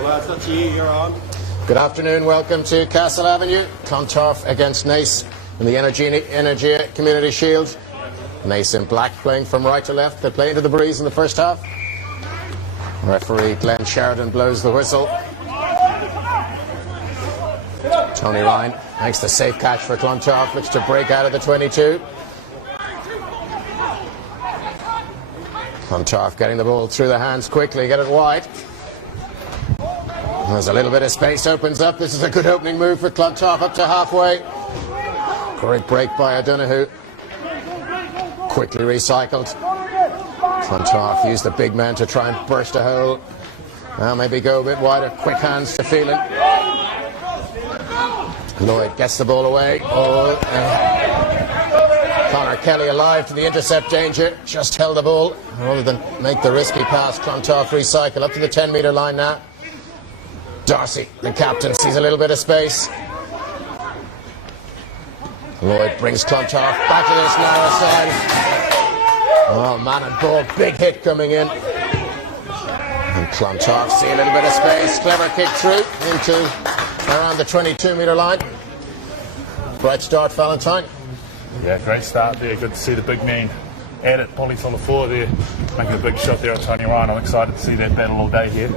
You're on. Good afternoon, welcome to Castle Avenue. Clontarf against Naas in the Energia Community Shield. Naas in black playing from right to left. They play into the breeze in the first half. Referee Glenn Sheridan blows the whistle. Tony Ryan makes the safe catch for Clontarf, looks to break out of the 22. Clontarf getting the ball through the hands quickly, get it wide. There's a little bit of space, opens up. This is a good opening move for Clontarf up to halfway. Great break by O'Donoghue. Quickly recycled. Clontarf used the big man to try and burst a hole. Now maybe go a bit wider. Quick hands to Phelan. Lloyd gets the ball away. Conor Kelly alive to the intercept danger. Just held the ball rather than make the risky pass. Clontarf recycle up to the 10-metre line now. Darcy, the captain, sees a little bit of space. Lloyd brings Clontarf back to this narrow side. Oh, man and ball, big hit coming in. And Clontarf see a little bit of space. Clever kick through into around the 22-metre line. Bright start, Valentine. Yeah, great start there. Good to see the big man at it. Polly's on the floor there, making a big shot there on Tony Ryan. I'm excited to see that battle all day here.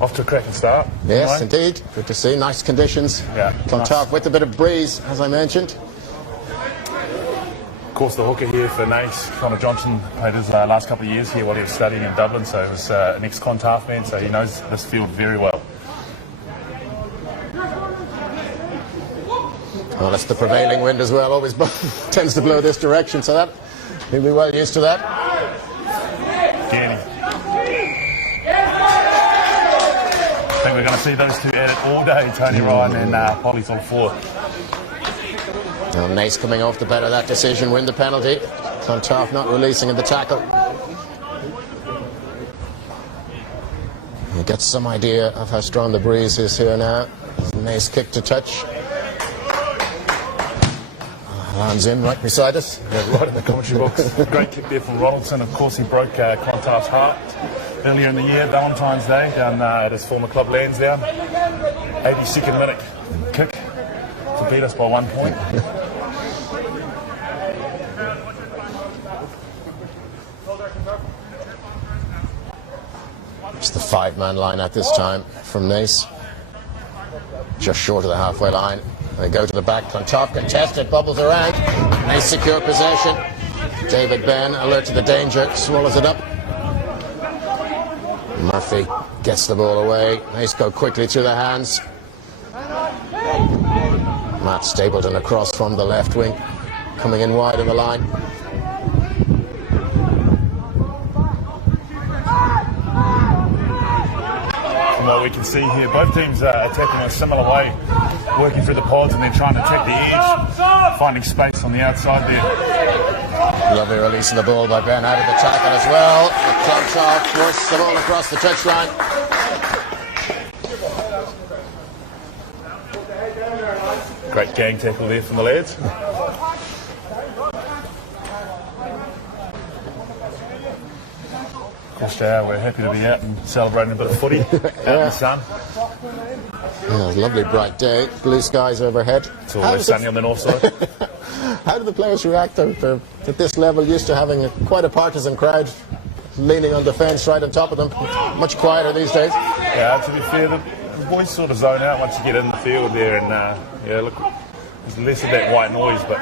Off to a cracking start. Yes, indeed. Good to see. Nice conditions. Yeah. Clontarf nice. With a bit of breeze, as I mentioned. Of course, the hooker here for Naas, Connor Johnson, played his last couple of years here while he was studying in Dublin, so he was an ex-Clontarf man, so he knows this field very well. Well, that's the prevailing wind as well. Always tends to blow this direction, so that he'll be well used to that. Danny. I think we're going to see those two at it all day, Tony Ryan and Polly's on the floor. Well, Naas coming off the better of that decision, win the penalty. Clontarf not releasing in the tackle. You get some idea of how strong the breeze is here now. Naas kick to touch. Lands in right beside us. Yeah, right in the commentary box. Great kick there from Ronaldson. Of course, he broke Clontarf's heart earlier in the year, Valentine's Day, down at his former club Lansdowne. 82nd minute kick to beat us by 1 point. It's the 5-man line at this time from Naas. Just short of the halfway line. They go to the back. Clontarf contested, bubbles around. Nice secure possession. David Ben, alert to the danger, swallows it up. Murphy gets the ball away. Naas go quickly through the hands. Matt Stapleton across from the left wing, coming in wide of the line. From what we can see here, both teams are attacking in a similar way, working through the pods and then trying to attack the edge, finding space on the outside there. Lovely release of the ball by Ben out of the tackle as well. Clontarf forces the ball across the touchline. Great gang tackle there from the lads. Of course, we're happy to be out and celebrating a bit of footy out in the sun. Yeah, it's a lovely bright day, blue skies overhead. It's always sunny on the north side. How do the players react? They're at this level, used to having quite a partisan crowd leaning on defence right on top of them. Much quieter these days. Yeah, to be fair, the boys sort of zone out once you get in the field there, and yeah, look, there's less of that white noise, but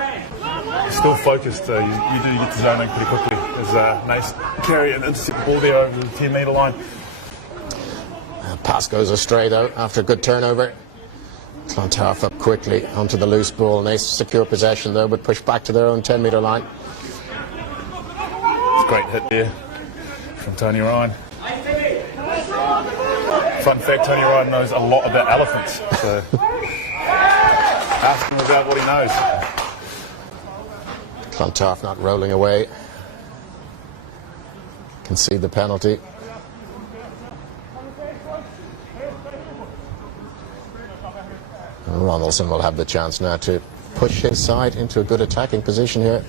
you're still focused. You do get to zone in pretty quickly. There's Naas carry and intercept the ball there over the 10-metre line. Pass goes astray though after a good turnover. Clontarf up quickly onto the loose ball. Naas secure possession though, but push back to their own 10-metre line. It's a great hit there from Tony Ryan. Fun fact, Tony Ryan knows a lot about elephants, so ask him about what he knows. Clontarf not rolling away. Concede the penalty. Ronaldson will have the chance now to push his side into a good attacking position here.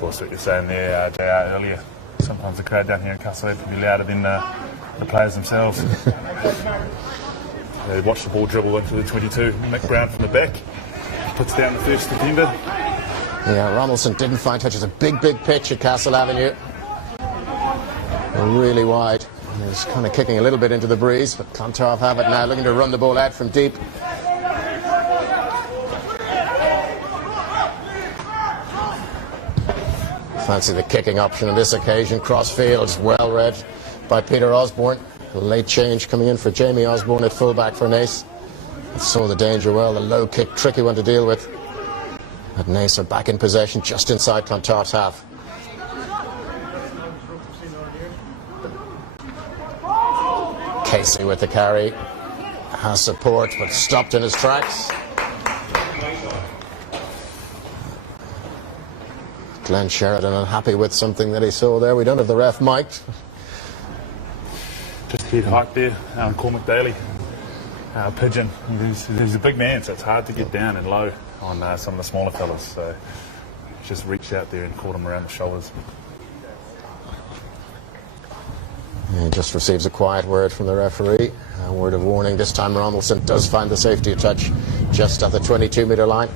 course, what you're saying there, JR, earlier, sometimes the crowd down here in Castlehead can be louder than the players themselves. They watch the ball dribble into the 22. Mick Brown from the back puts down the first defender. Yeah, Ronaldson didn't find touch. It's a big pitch at Castle Avenue. Really wide. He's kind of kicking a little bit into the breeze, but Clontarf have it now, looking to run the ball out from deep. Fancy the kicking option on this occasion. Crossfields, well read by Peter Osborne. A late change coming in for Jamie Osborne at fullback for Naas. Saw the danger well. The low kick, tricky one to deal with. But Naas are back in possession just inside Clontarf's half. Casey with the carry. Has support, but stopped in his tracks. Glenn Sheridan unhappy with something that he saw there. We don't have the ref mic'd. Just head height there, Cormac Daly. Pigeon, he's a big man, so it's hard to get down and low on some of the smaller fellas. So just reached out there and caught him around the shoulders. He just receives a quiet word from the referee. A word of warning. This time Ronaldson does find the safety touch just at the 22-metre line.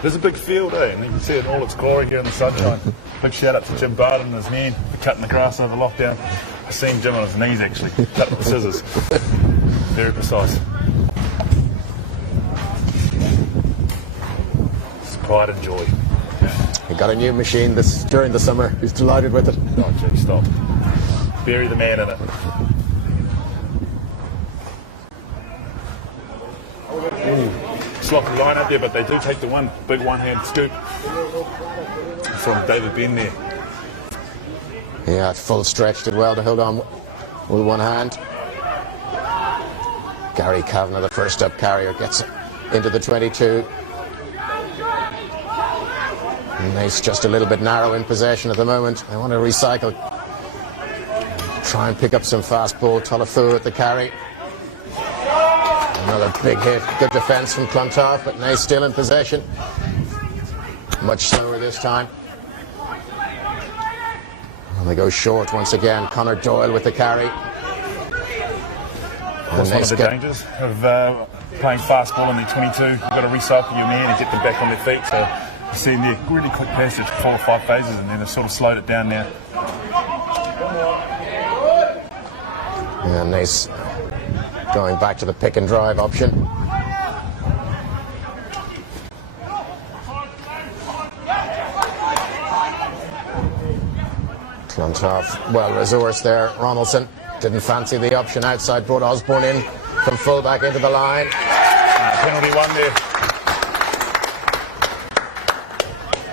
There's a big field, and you can see it in all its glory here in the sunshine. Big shout out to Jim Barden and his men for cutting the grass over lockdown. I seen Jim on his knees actually, cut with the scissors. Very precise. It's pride and joy. He got a new machine during the summer. He's delighted with it. Oh gee, stop. Bury the man in it. Sloppy line up there, but they do take the one big one-hand scoop from David Ben there. Yeah, at full stretch, did well to hold on with one hand. Gary Kavanagh, the first up carrier, gets into the 22. Naas just a little bit narrow in possession at the moment. They want to recycle. Try and pick up some fast ball. Tolafu at the carry. Another big hit. Good defence from Clontarf, but Naas still in possession. Much slower this time. And they go short once again. Conor Doyle with the carry. That's one of the dangers of playing fast ball in the 22. You've got to recycle your man and get them back on their feet. So you've seen the really quick passage, 4 or 5 phases, and then they've sort of slowed it down now. Yeah, Naas going back to the pick and drive option. Clontarf well resourced there. Ronaldson didn't fancy the option outside, brought Osborne in from fullback into the line. Penalty one there.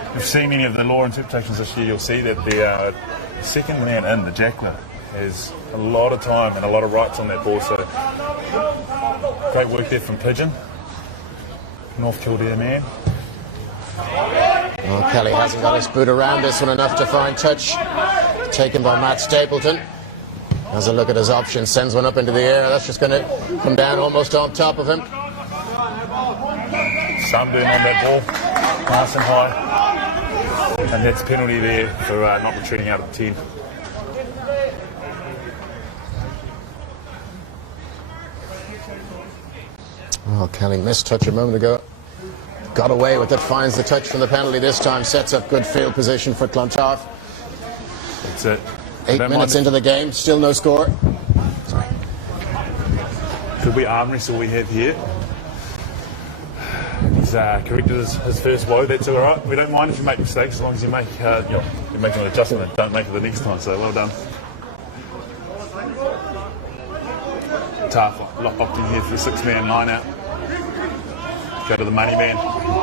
If you've seen any of the law interpretations this year, you'll see that the second man in, the jackler, has a lot of time and a lot of rights on that ball. So great work there from Pigeon. North Kildare man. Well, Kelly hasn't got his boot around this one enough to find touch. Taken by Matt Stapleton. Has a look at his option, sends one up into the air. That's just going to come down almost on top of him. Sunburn on that ball, nice and high. And that's penalty there for not retreating out of the 10. Well, Kelly missed touch a moment ago. Got away with it, finds the touch from the penalty this time, sets up good field position for Clontarf. That's it. 8 minutes into the game, still no score. Sorry. Could we arm wrestle we have here? He's corrected his first woe, that's all right. We don't mind if you make mistakes as long as you make you make an adjustment and don't make it the next time, so well done. Tough, locked in here for the 6-man line out. Go to the money man,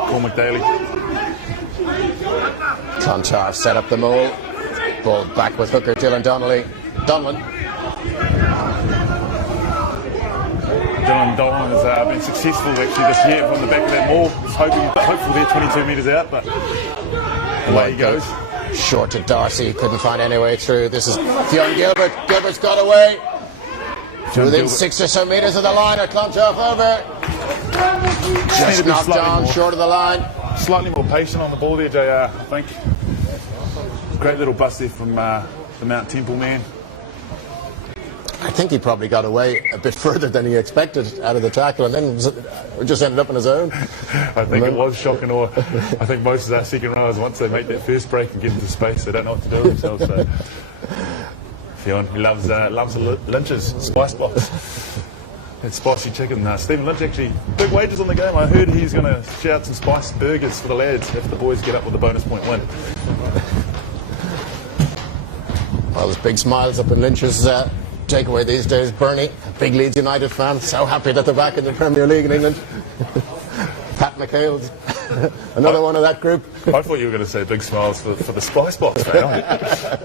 Cormac Daly. Clontarf set up the mole. Ball back with hooker Donnellan. Donnellan has been successful actually this year from the back of that maul. He's hopeful they're 22 metres out, but away he goes. Short to Darcy, couldn't find any way through. This is Fionn Gilbert. Gilbert's got away. Within 6 or so metres of the line, Clontarf over. Just knocked on short of the line. slightly more patient on the ball there, JR, I think. Great little bust there from the Mount Temple man. I think he probably got away a bit further than he expected out of the tackle, and then just ended up on his own. I think it was shock and awe. I think most of our second rowers, once they make that first break and get into space, they don't know what to do with themselves. So. Fionn, he loves Lynch's spice box. That spicy chicken. Stephen Lynch actually, big wages on the game. I heard he's going to shout some spice burgers for the lads if the boys get up with a bonus point win. Well, there's big smiles up in Lynch's takeaway these days. Bernie, a big Leeds United fan, so happy that they're back in the Premier League in England. Pat McHale's another one of that group. I thought you were going to say big smiles for the spice box, man.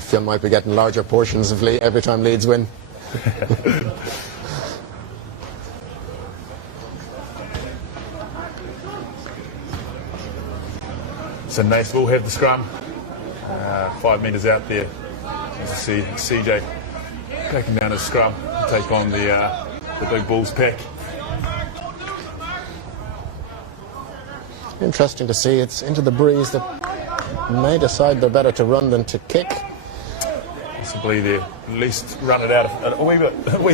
Fionn might be getting larger portions of every time Leeds win. So Naas will have the scrum. 5 metres out there. As you see, CJ taking down his scrum to take on the big Bulls pack. Interesting to see. It's into the breeze that may decide they're better to run than to kick. Possibly they at least run it out a wee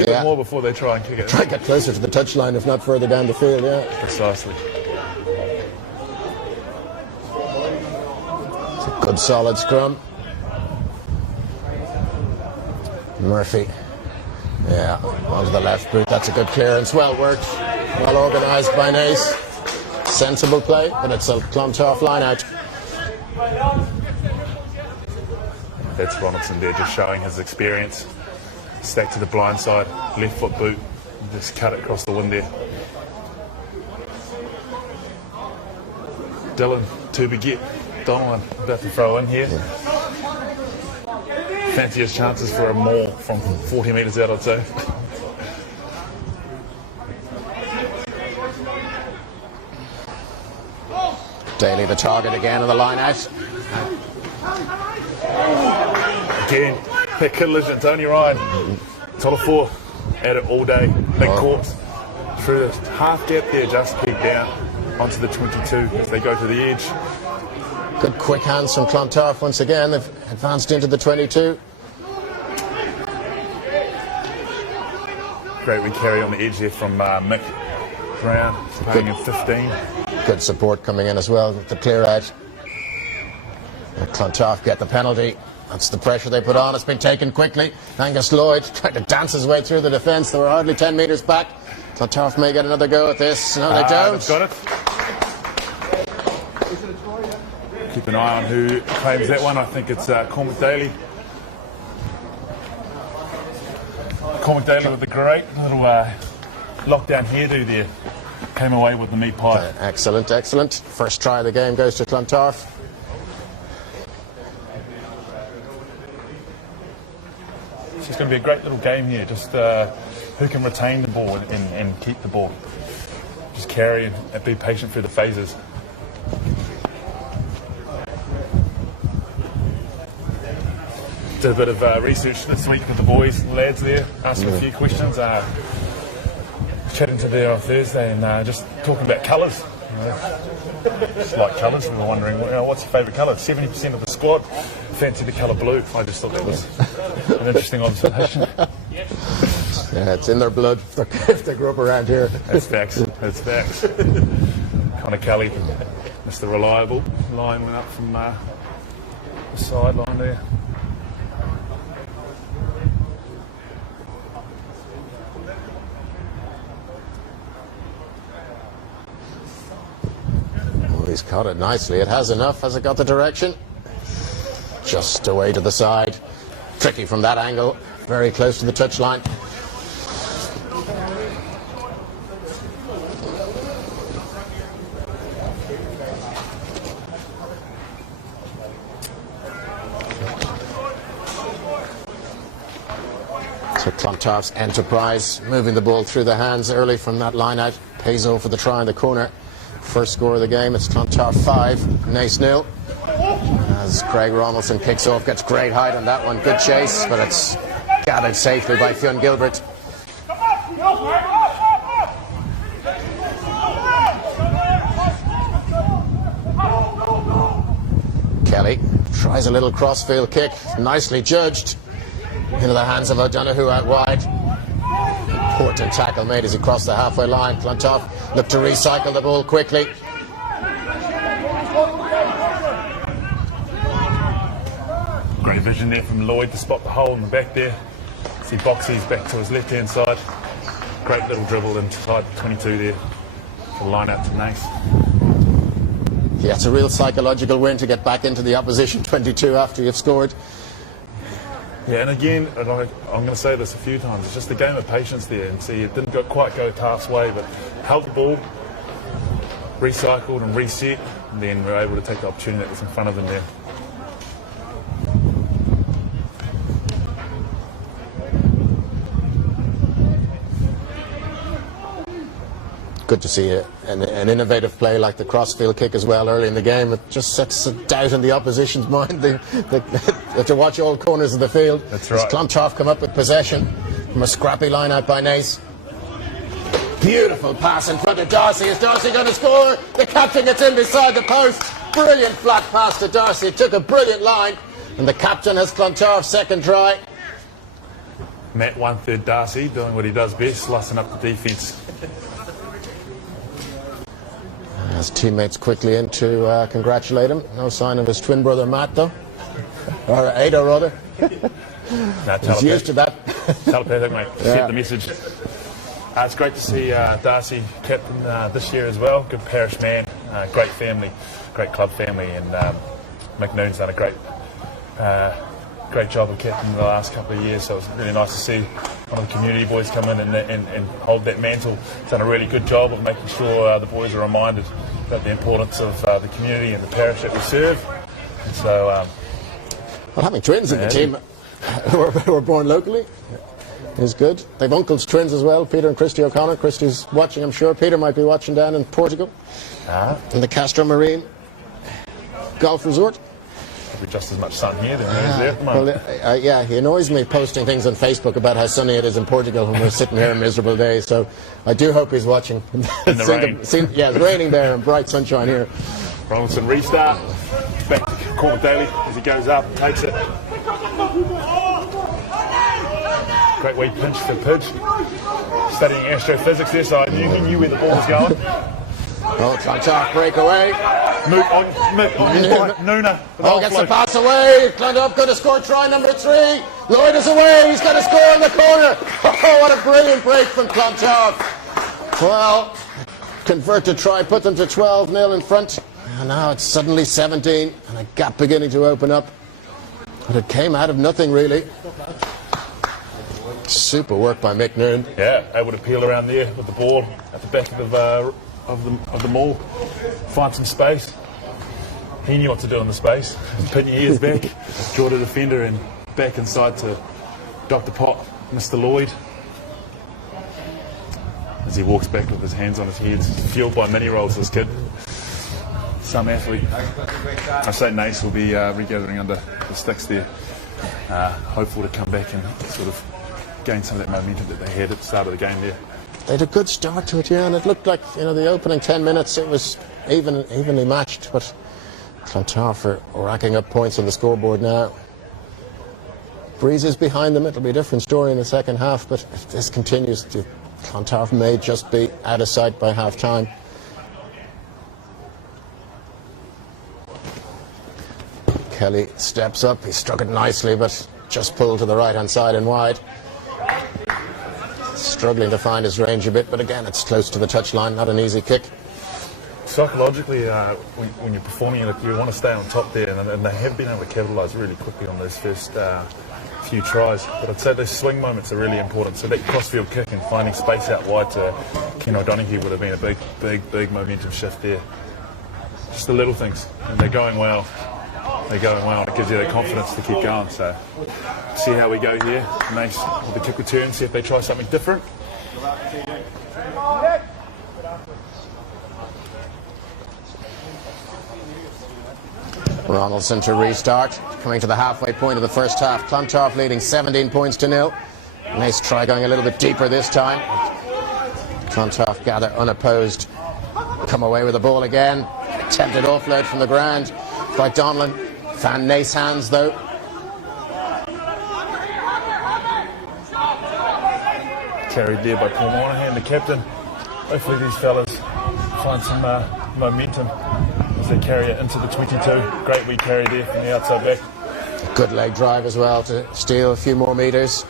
bit more before they try and kick it. Try to get closer to the touchline, if not further down the field, yeah. Precisely. It's a good solid scrum. Murphy. Yeah, onto the left boot. That's a good clearance. Well worked. Well organised by Naas. Sensible play, but it's a Clontarf line out. That's Ronaldson there, just showing his experience. Stack to the blind side, left foot boot, just cut it across the wind there. Dillon to beget. Donnellan about to throw in here. Fancy his chances for a maul from 40 metres out, I'd say. Daly the target again on the line out. Again, that collision, it's only Ryan. Tolafur at it all day. Big corpse. Through the half gap there, just peek down onto the 22 as they go to the edge. Good quick hands from Clontarf once again. They've advanced into the 22. Great wee carry on the edge there from Mick Brown, playing in 15. Good support coming in as well, the clear out. Clontarf get the penalty. That's the pressure they put on. It's been taken quickly. Angus Lloyd trying to dance his way through the defence. They were hardly 10 metres back. Clontarf may get another go at this. No, they don't. They've got it. Keep an eye on who claims that one. I think it's Cormac Daly. Cormac Daly with the great little lockdown hairdo there. Came away with the meat pie. Excellent, excellent. First try of the game goes to Clontarf. It's going to be a great little game here. Just who can retain the ball and keep the ball. Just carry and be patient through the phases. Did a bit of research this week with the boys and lads there. Asked them a few questions. Chatting to them on Thursday and just talking about colours. Just like colours, we were wondering, what's your favourite colour? 70% of the squad fancy the colour blue. I just thought that was an interesting observation. Yeah, it's in their blood if they grew up around here. That's facts. That's facts. Connor Kelly, Mr. Reliable, lining up from the sideline there. He's caught it nicely. It has enough. Has it got the direction? Just away to the side. Tricky from that angle. Very close to the touchline. So Clontarf's enterprise, moving the ball through the hands early from that line out. Pays over for the try in the corner. First score of the game, it's Clontarf 5, Naas 0. As Craig Ronaldson kicks off, gets great height on that one. Good chase, but it's gathered safely by Fionn Gilbert. Tries a little crossfield kick, nicely judged. Into the hands of O'Donoghue out wide. Important tackle made as he crossed the halfway line. Clontarf looked to recycle the ball quickly. Great vision there from Lloyd to spot the hole in the back there. See Boxy's back to his left hand side. Great little dribble inside 22 there. The line out to Naas. Yeah, it's a real psychological win to get back into the opposition 22 after you've scored. Yeah, and again, I'm going to say this a few times, it's just a game of patience there. And see, it didn't quite go Tarf's way, but held the ball, recycled and reset, and then we were able to take the opportunity that was in front of them there. Good to see an innovative play like the crossfield kick as well early in the game. It just sets a doubt in the opposition's mind to watch all corners of the field. That's right. As Clontarf come up with possession from a scrappy line out by Naas. Beautiful pass in front of Darcy. Is Darcy going to score? The captain gets in beside the post. Brilliant flat pass to Darcy. It took a brilliant line. And the captain has Clontarf's second try. Matt 1/3 Darcy doing what he does best, slicing up the defence. His teammates quickly in to congratulate him. No sign of his twin brother Matt though. Or Ada rather. He's used to that. Telepathic, mate. Sent the message. It's great to see Darcy captain this year as well. Good parish man, great family, great club family, and McNoon's done a great job of captain in the last couple of years. So it's really nice to see one of the community boys come in and hold that mantle. He's done a really good job of making sure the boys are reminded about the importance of the community and the parish that we serve. And so, well, having twins in the team who were born locally is good. They've uncles twins as well, Peter and Christy O'Connor. Christy's watching, I'm sure. Peter might be watching down in Portugal, in the Castro Marine Golf Resort. Just as much sun here than there is there at the moment. Well, yeah, he annoys me posting things on Facebook about how sunny it is in Portugal when we're sitting here on miserable days. So I do hope he's watching. In the rain. Yeah, it's raining there and bright sunshine here. Robinson restart. Back to Cormac Daly as he goes up, takes it. Great wee pinch for Pidge. Studying astrophysics there, so I knew he knew where the ball was going. Oh, Clontarf breakaway. Nuna. Oh, gets the pass away. Clontarf could have scored try number 3. Lloyd is away. He's got to score in the corner. Oh, what a brilliant break from Clontarf. Well, converted try, put them to 12-0 in front. And now it's suddenly 17 and a gap beginning to open up. But it came out of nothing, really. Super work by McNoon. Yeah, able to peel around there with the ball at the back of the maul, find some space. He knew what to do in the space. Pin your ears back, draw the defender, and back inside to Dr. Pot, Mr. Lloyd. As he walks back with his hands on his head, fueled by mini rolls, this kid. Some athlete. I say Naas will be regathering under the sticks there, hopeful to come back and sort of gain some of that momentum that they had at the start of the game there. They had a good start to it, yeah, and it looked like, you know, the opening 10 minutes it was evenly matched, but Clontarf are racking up points on the scoreboard now. Breeze is behind them. It'll be a different story in the second half, but if this continues, Clontarf may just be out of sight by half time. Kelly steps up. He struck it nicely, but just pulled to the right hand side and wide. Struggling to find his range a bit, but again, it's close to the touchline. Not an easy kick. Psychologically, when you're performing, you want to stay on top there, and they have been able to capitalise really quickly on those first few tries. But I'd say those swing moments are really important. So that crossfield kick and finding space out wide to Ken O'Donoghue would have been a big momentum shift there. Just the little things, and they're going well. They're going well, and it gives you the confidence to keep going. So, see how we go here. Nice with the kick return, see if they try something different. Ronaldson to restart. Coming to the halfway point of the first half. Clontarf leading 17 points to 0. Nice try going a little bit deeper this time. Clontarf gather unopposed. Come away with the ball again. Attempted offload from the ground by Donnellan. Van Naas hands though. Carried there by Paul Monahan, the captain. Hopefully these fellas find some momentum as they carry it into the 22. Great wee carry there from the outside back. Good leg drive as well to steal a few more metres.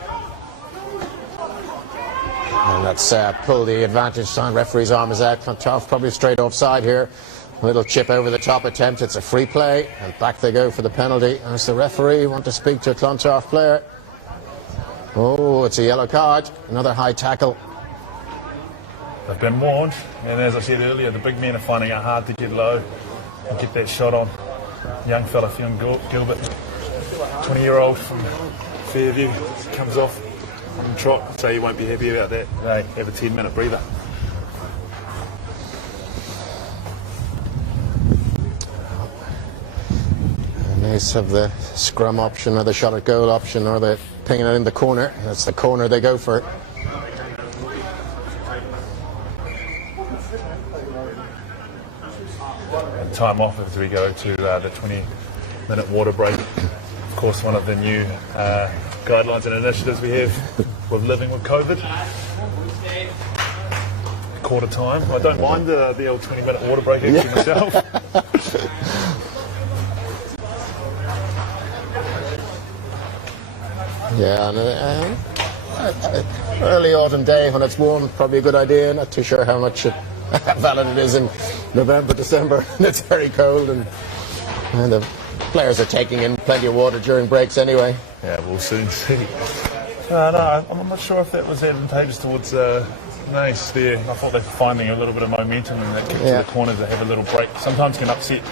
And let's pull the advantage time. Referee's arm is out. Clontarf probably straight offside here. A little chip over the top attempt. It's a free play. And back they go for the penalty. As the referee want to speak to a Clontarf player. Oh, it's a yellow card. Another high tackle. They've been warned. And as I said earlier, the big men are finding it hard to get low and get that shot on. Young fella, young Gilbert, 20-year-old from Fairview, comes off on the trot, so you won't be happy about that. They have a 10-minute breather. And they have the scrum option or the shot at goal option or the pinging it in the corner. That's the corner they go for. And time off as we go to the 20-minute water break. Of course, one of the new guidelines and initiatives we have with living with COVID. Quarter time. I don't mind the old 20-minute water break actually myself. Yeah, and early autumn day when it's warm, probably a good idea. Not too sure how much valid it is in November, December. It's very cold, and the players are taking in plenty of water during breaks anyway. Yeah, we'll soon see. No, I'm not sure if that was advantageous towards Naas there. I thought they were finding a little bit of momentum, and that kick to the corners to have a little break. Sometimes can upset,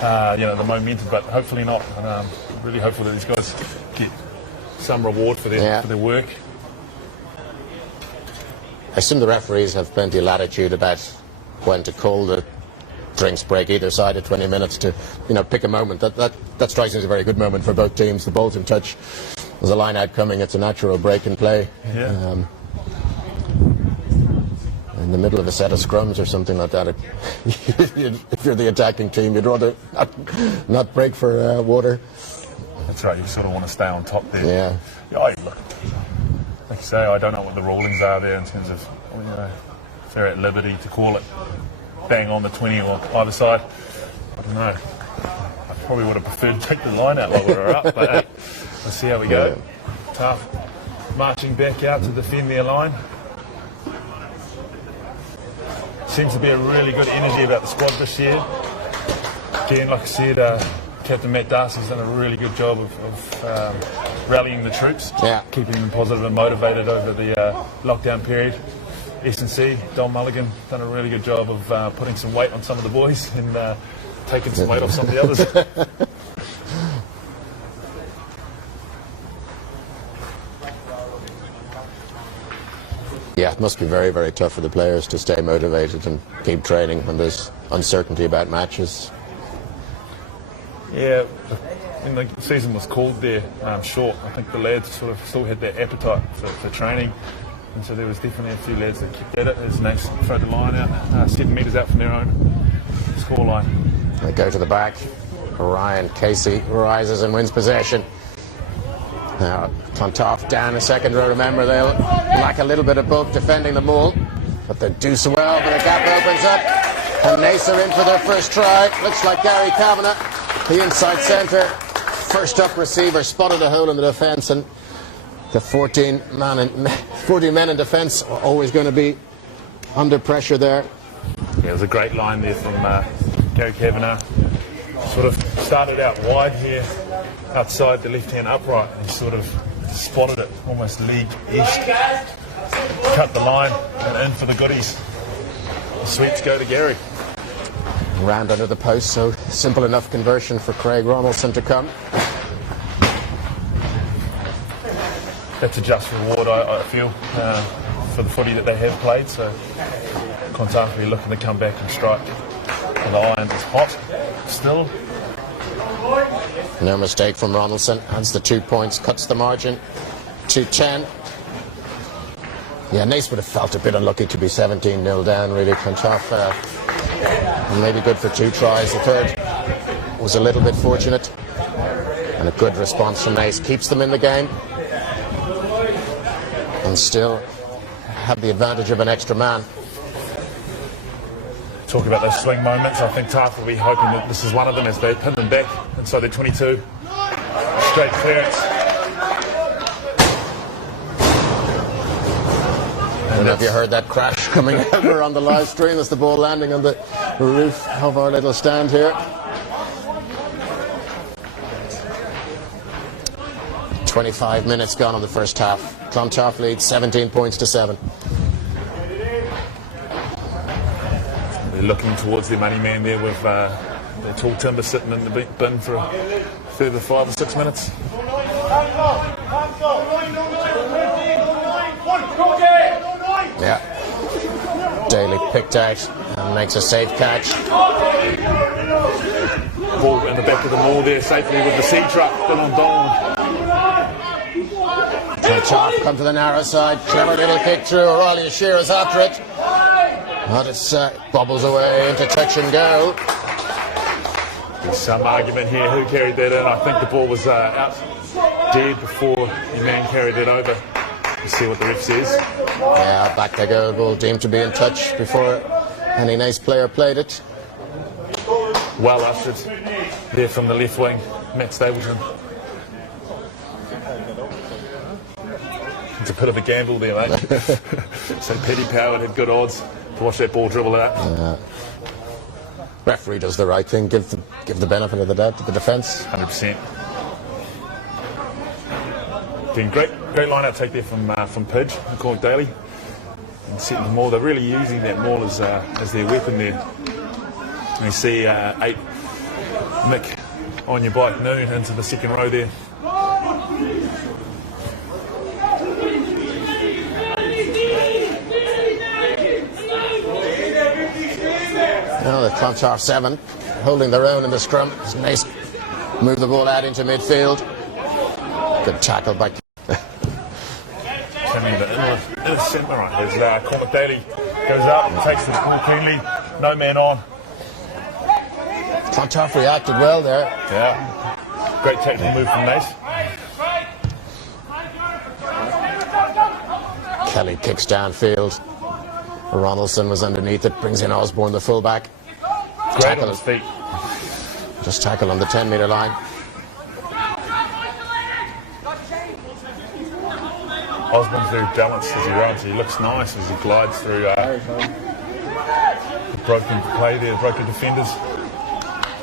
the momentum, but hopefully not. And I'm really hopeful that these guys get some reward for their work. I assume the referees have plenty of latitude about when to call the drinks break either side at 20 minutes to, pick a moment. That strikes me as a very good moment for both teams. The ball's in touch. There's a line out coming. It's a natural break in play. Yeah. In the middle of a set of scrums or something like that, if you're the attacking team, you'd rather not break for water. That's right, you sort of want to stay on top there. Yeah. Look, like you say, I don't know what the rulings are there in terms of if they're at liberty to call it bang on the 20 or either side. I don't know. I probably would have preferred to take the line out while we were up, but hey, let's see how we go. Tough. Marching back out to defend their line. Seems to be a really good energy about the squad this year. Again, like I said, Captain Matt Darcy's done a really good job of rallying the troops, keeping them positive and motivated over the lockdown period. S&C, Don Mulligan, done a really good job of putting some weight on some of the boys and taking some weight off some of the others. Yeah, it must be very, very tough for the players to stay motivated and keep training when there's uncertainty about matches. Yeah, when the season was called there short, I think the lads sort of still had that appetite for training, and so there was definitely a few lads that kept at it as Naas threw the line out, 7 metres out from their own score line. They go to the back. Ryan Casey rises and wins possession. Now, Clontarf down a second row. Remember, they'll lack a little bit of bulk defending the ball, but they do so well. But the gap opens up, and Naas are in for their first try. Looks like Gary Kavanagh, the inside centre. First up receiver spotted a hole in the defence, and the 14 men in defence are always going to be under pressure there. Yeah, it was a great line there from Gary Kavanagh. Sort of started out wide here, outside the left-hand upright, and sort of spotted it almost league east. Cut the line and in for the goodies. The sweeps go to Gary. Round under the post, so simple enough conversion for Craig Ronaldson to come. That's a just reward, I feel, for the footy that they have played. So Clontarf will be looking to come back and strike. And the iron is hot still. No mistake from Ronaldson. Adds the 2 points, cuts the margin to 10. Yeah, Naas would have felt a bit unlucky to be 17-0 down, really. Clontarf maybe good for 2 tries. The third was a little bit fortunate. And a good response from Naas keeps them in the game. And still have the advantage of an extra man. Talk about those swing moments. I think Tarf will be hoping that this is one of them as they pin them back inside their 22. Straight clearance. I don't know if you heard that crash coming over on the live stream as the ball landing on the roof of our little stand here. 25 minutes gone on the first half. Clontarf leads 17 points to 7. They're looking towards their money man there with their tall timber sitting in the bin for a further 5 or 6 minutes. Yeah. Daly picked out and makes a safe catch. Ball in the back of the maul there safely with the sea truck. Donnellan. Clontarf come to the narrow side. Clever little kick through. O'Reilly Shearer's after it. But it bobbles away into touch and go. There's some argument here who carried that in. I think the ball was out dead before the man carried it over. We'll see what the ref says. Yeah, back they go. Ball deemed to be in touch before any Naas player played it. Well ushered there from the left wing, Matt Stapleton. It's a bit of a gamble there, mate. So Petty Power had good odds to watch that ball dribble out. Referee does the right thing. Give the benefit of the doubt to the defence. 100%. Doing great line-out take there from Pidge, Cormac Daly. And setting the maul. They're really using that maul as their weapon there. And you see 8 Mick on your bike noon into the second row there. Now the Clontarf 7 holding their own in the scrum. Naas move the ball out into midfield. Good tackle by Coming in the inner centre right as Cormac Daly goes up and takes the ball keenly. No man on. Clontarf reacted well there. Yeah. Great tactical move from Naas. Kelly kicks downfield. Ronaldson was underneath it. Brings in Osborne, the fullback. Great on his feet. Just tackle on the 10-metre line. Osborne's very balanced as he runs. He looks nice as he glides through the broken play there, the broken defenders.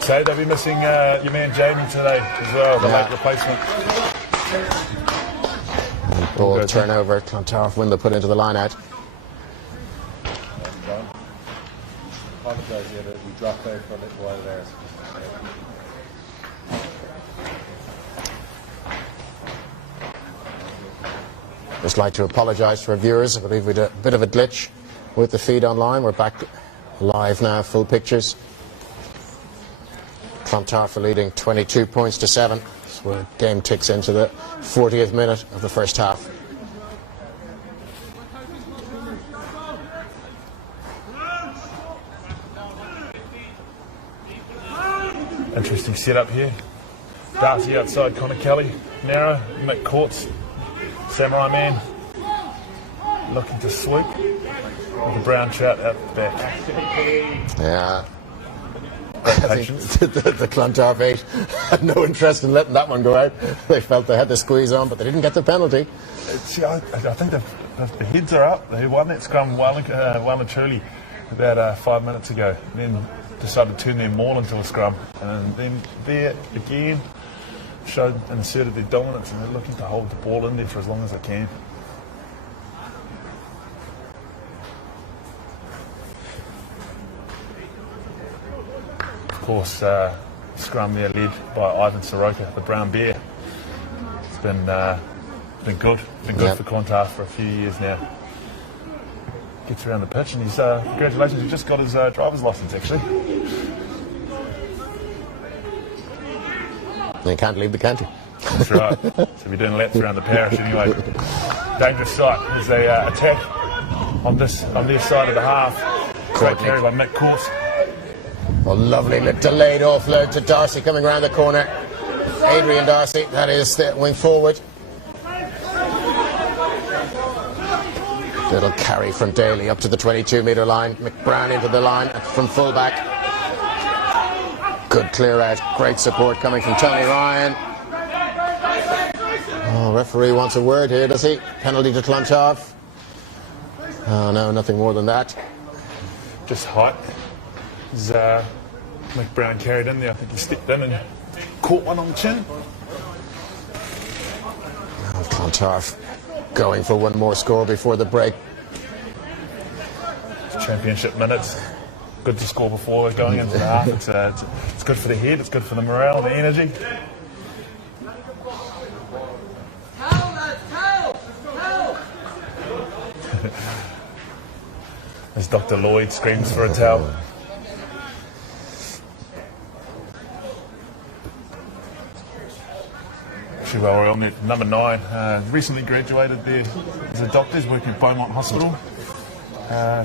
So they'll be missing your man Jamie today as well, the late replacement. Ball turnover. Clontarf win the put into the line out. Apologise, we dropped out for a little while there. Just like to apologise to our viewers. I believe we had a bit of a glitch with the feed online. We're back live now, full pictures. Clontarf are leading 22 points to 7. So the game ticks into the 40th minute of the first half. Interesting setup here. Darcy outside, Cormac Daly, narrow, Mick Courts, Samurai Man, looking to swoop with a brown trout out the back. Yeah. I think the Clontarf 8 had no interest in letting that one go out. They felt they had the squeeze on, but they didn't get the penalty. See, I think the heads are up. They won that scrum well and truly about 5 minutes ago. Then decided to turn their maul into a scrum, and then there again showed and asserted their dominance, and they're looking to hold the ball in there for as long as they can. Of course, scrum there led by Ivan Soroka, the brown bear. It's been good for Clontarf for a few years now. Gets around the pitch, and he's congratulations, he just got his driver's license actually. They can't leave the county. That's right. So we're doing laps around the parish anyway. Dangerous sight as they attack on their side of the half. Great carry by Mick Courts. Oh, lovely delayed offload to Darcy coming around the corner. Adrian Darcy, that is the wing forward. Little carry from Daly up to the 22-metre line. McBrown into the line from fullback. Good clear out. Great support coming from Tony Ryan. Oh, referee wants a word here, does he? Penalty to Clontarf. Oh no, nothing more than that. Just height. McBrown carried in there. I think he stepped in and caught one on the chin. Oh, Clontarf going for one more score before the break. Championship minutes. Good to score before going into the half. It's good for the head, it's good for the morale, the energy. As Dr. Lloyd screams for a towel. Well, we're on there, number 9. Recently graduated there as a doctor, he's working at Beaumont Hospital.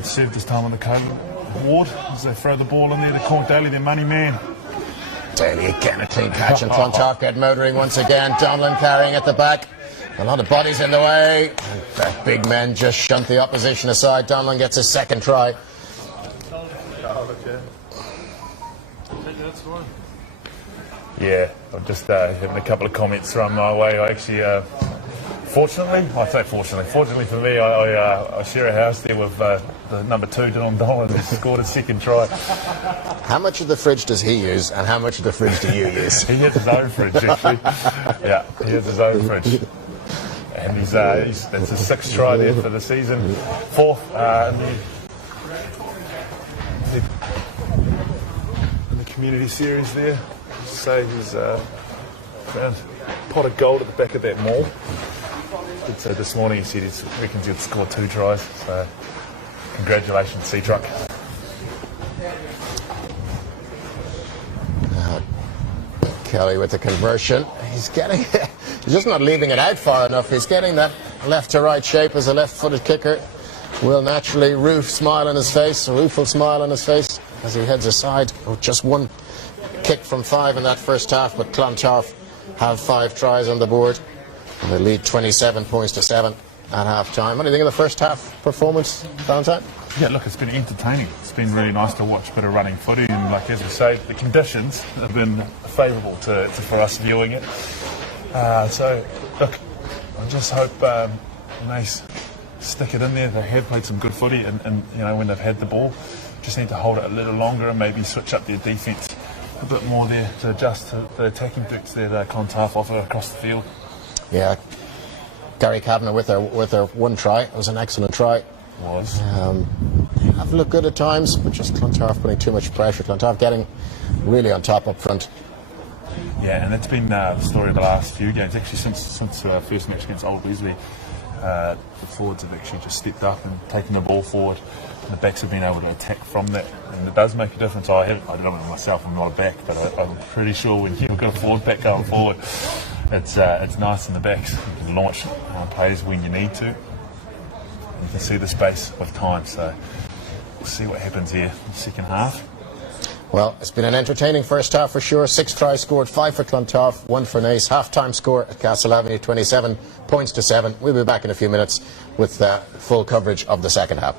Served his time on the COVID ward as they throw the ball in there to Cormac Daly, their money man. Daly again, a clean catch, and Clontarf get motoring once again. Donnellan carrying at the back. A lot of bodies in the way. And that big men just shunt the opposition aside. Donnellan gets his second try. Yeah, I've just having a couple of comments thrown my way. I actually, fortunately for me, I share a house there with the number 2, Donnellan, who scored his second try. How much of the fridge does he use, and how much of the fridge do you use? He has his own fridge, actually. Yeah, he has his own fridge. And that's his 6th try there for the season. 4th in the Community Series there. So he's found a pot of gold at the back of that mall. So this morning he said he reckons he'd score 2 tries. So congratulations, Sea-Truck. Kelly with the conversion. He's just not leaving it out far enough. He's getting that left to right shape as a left-footed kicker. Will naturally rueful smile on his face as he heads aside. Oh, just one kick from 5 in that first half, but Clontarf have 5 tries on the board. And they lead 27 points to 7 at half-time. What do you think of the first half performance, Valentine? Yeah, look, it's been entertaining. It's been really nice to watch a bit of running footy, and like as we say, the conditions have been favourable for us viewing it. So, look, I just hope Naas stick it in there. They have played some good footy, and you know, when they've had the ball, just need to hold it a little longer and maybe switch up their defence a bit more there to adjust to the attacking dicks that Clontarf offer across the field. Yeah, Gary Kavanagh with their one try. It was an excellent try. Was. Have looked good at times, but just Clontarf putting too much pressure. Clontarf getting really on top up front. Yeah, and it's been the story of the last few games. Actually, since first match against Old Wesley, the forwards have actually just stepped up and taken the ball forward. And the backs have been able to attack from that, and it does make a difference. I don't know myself, I'm not a back, but I'm pretty sure when you've got a forward back going forward, it's nice in the backs. You can launch plays when you need to. You can see the space of time, so we'll see what happens here in the second half. Well, it's been an entertaining first half for sure. 6 tries scored, 5 for Clontarf, 1 for Naas. Half-time score at Castle Avenue, 27 points to 7. We'll be back in a few minutes with full coverage of the second half.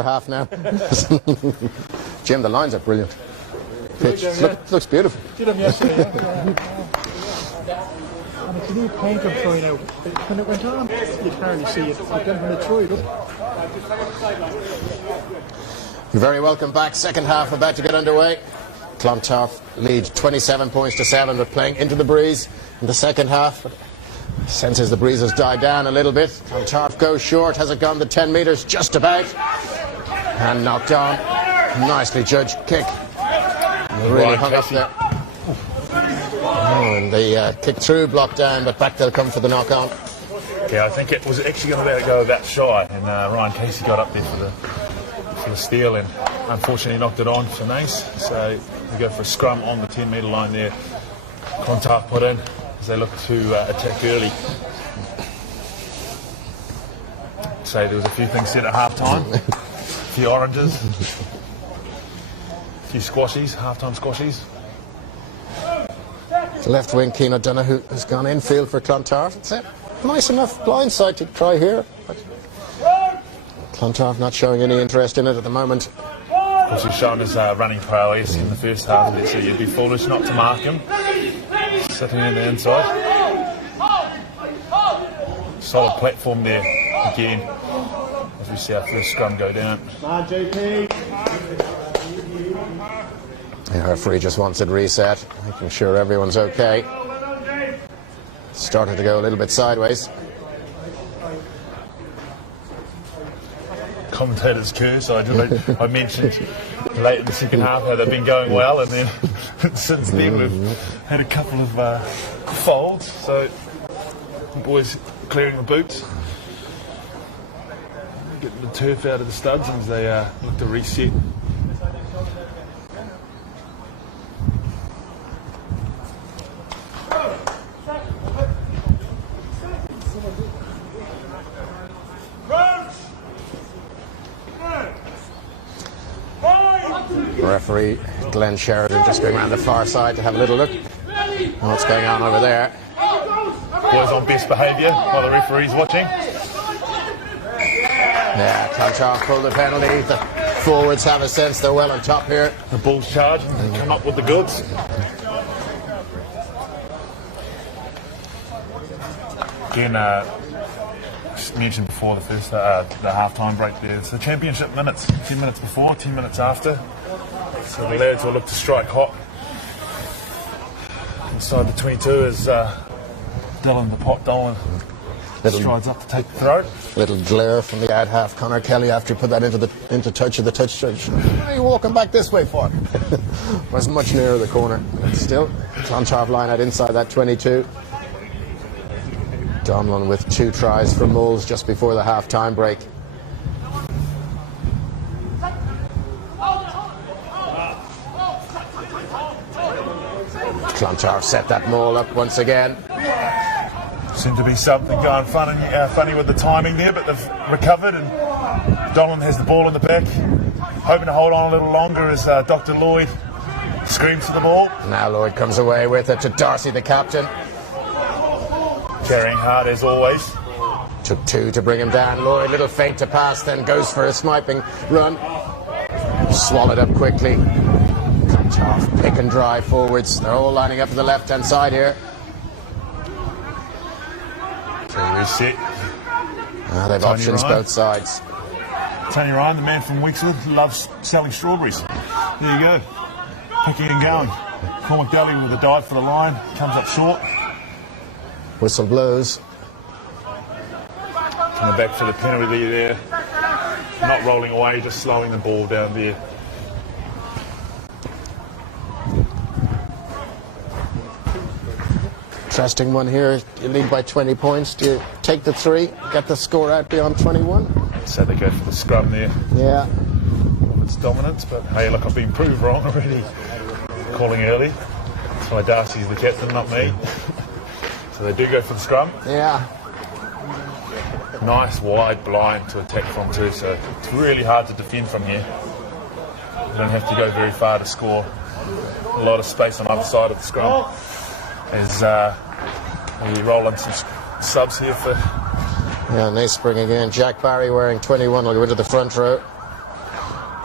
for half now. Jim, the lines are brilliant. Pitch looks beautiful. Did them yesterday. And it's a new paint I'm throwing out. When it went on, you'd hardly see it. But then when it threw it up. You're very welcome back. Second half about to get underway. Clontarf lead 27 points to 7, but playing into the breeze in the second half. Senses the breeze has died down a little bit. Clontarf goes short. Has it gone the 10 metres? Just about. And knocked on. Nicely judged kick. Really hung up there. Oh, and the kick through, blocked down, but back they'll come for the knock on. Yeah, I think it was actually going to let it go that shy, and Ryan Casey got up there for the steal, and unfortunately knocked it on for Naas. So we go for a scrum on the 10-metre line there. Clontarf put in as they look to attack early. So there was a few things said at half time. A few oranges. A few squashies, half-time squashies. The left wing, Keane O'Donoghue, has gone infield for Clontarf. It's a nice enough blindside to try here. But Clontarf not showing any interest in it at the moment. Of course, he's shown his running prowess in the first half, so you'd be foolish not to mark him. Sitting in the inside. Solid platform there again as we see our first scrum go down. The referee just wants it reset, making sure everyone's okay. Started to go a little bit sideways. Commentator's curse. I mentioned late in the second half how they've been going well, and then since then we've had a couple of folds. So the boys clearing the boots, getting the turf out of the studs as they look to reset. Referee Glenn Sheridan just going around the far side to have a little look at what's going on over there. Boys on best behaviour while the referee's watching. Yeah, Clontarf pulled the penalty. The forwards have a sense they're well on top here. The Bulls charge and come up with the goods. Again, just mentioned before the first the half-time break there. It's the championship minutes. 10 minutes before, 10 minutes after. So the lads will look to strike hot. Inside the 22 is Donnellan, the pot Donnellan. Strides up to take the throw. Little glare from the out half. Connor Kelly after he put that into touch of the touch judge. What are you walking back this way for? Was much nearer the corner. Still, Clontarf line out inside that 22. Donnellan with 2 tries for Moles just before the half-time break. Clontarf set that maul up once again. Seemed to be something going funny with the timing there, but they've recovered, and Donnellan has the ball in the back, hoping to hold on a little longer as Dr. Lloyd screams for the ball. Now Lloyd comes away with it to Darcy, the captain. Carrying hard as always. Took 2 to bring him down. Lloyd, little feint to pass, then goes for a sniping run. Swallowed up quickly. Clontarf pick and drive forwards. They're all lining up to the left-hand side here. Reset. They've options both sides. Tony Ryan, the man from Wexford, loves selling strawberries. There you go. Picking and going. Cormac Daly with a dive for the line. Comes up short. Whistle blows. Coming back for the penalty there. Not rolling away, just slowing the ball down there. Interesting one here. You lead by 20 points. Do you take the 3, get the score out beyond 21? So they go for the scrum there. Yeah. Of its dominance, but hey, look, I've been proved wrong already. Calling early. That's why Darcy's the captain, not me. So they do go for the scrum. Yeah. Nice wide blind to attack from too, so it's really hard to defend from here. You don't have to go very far to score. A lot of space on either side of the scrum. As we roll in some subs here for... Yeah, nice spring again. Jack Barry wearing 21 will go into the front row.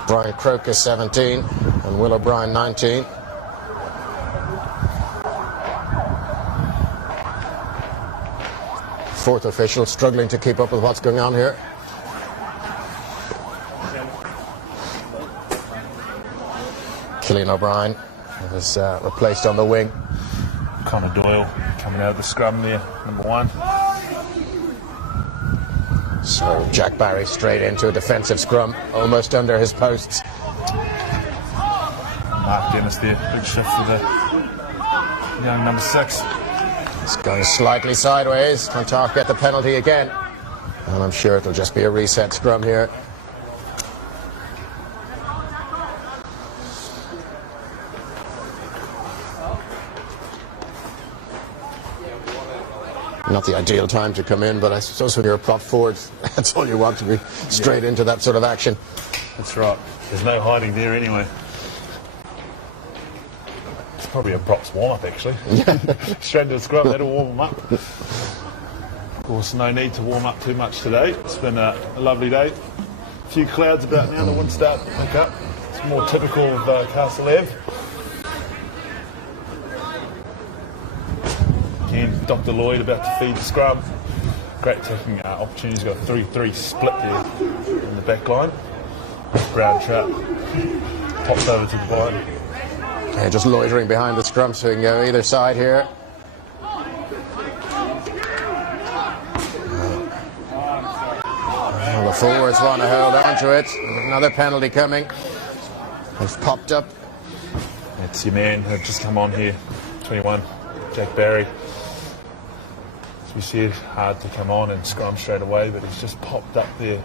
Brian Crocus 17 and Will O'Brien 19. Fourth official struggling to keep up with what's going on here. Killian O'Brien is replaced on the wing. Connor Doyle coming out of the scrum there, number 1. So Jack Barry straight into a defensive scrum, almost under his posts. Mark Dennis there, big shift for the young number 6. It's going slightly sideways. Clontarf get the penalty again. And I'm sure it'll just be a reset scrum here. Not the ideal time to come in, but I suppose when you're a prop forward, that's all you want, to be straight into that sort of action. That's right. There's no hiding there anyway. It's probably a props warm-up, actually. Straight to the scrum, that'll warm them up. Of course, no need to warm up too much today. It's been a lovely day. A few clouds about now, the wind start to pick up. It's more typical of Castle Ave. Again, Dr. Lloyd about to feed the scrum. Great taking opportunities. Got a 3-3 split there in the back line. Brown Trout pops over to the bottom. Yeah, just loitering behind the scrum so he can go either side here. Well, the forwards want to hold on to it. Another penalty coming. It's popped up. It's your man who just come on here, 21, Jack Barry. As we said, hard to come on and scrum straight away, but he's just popped up there.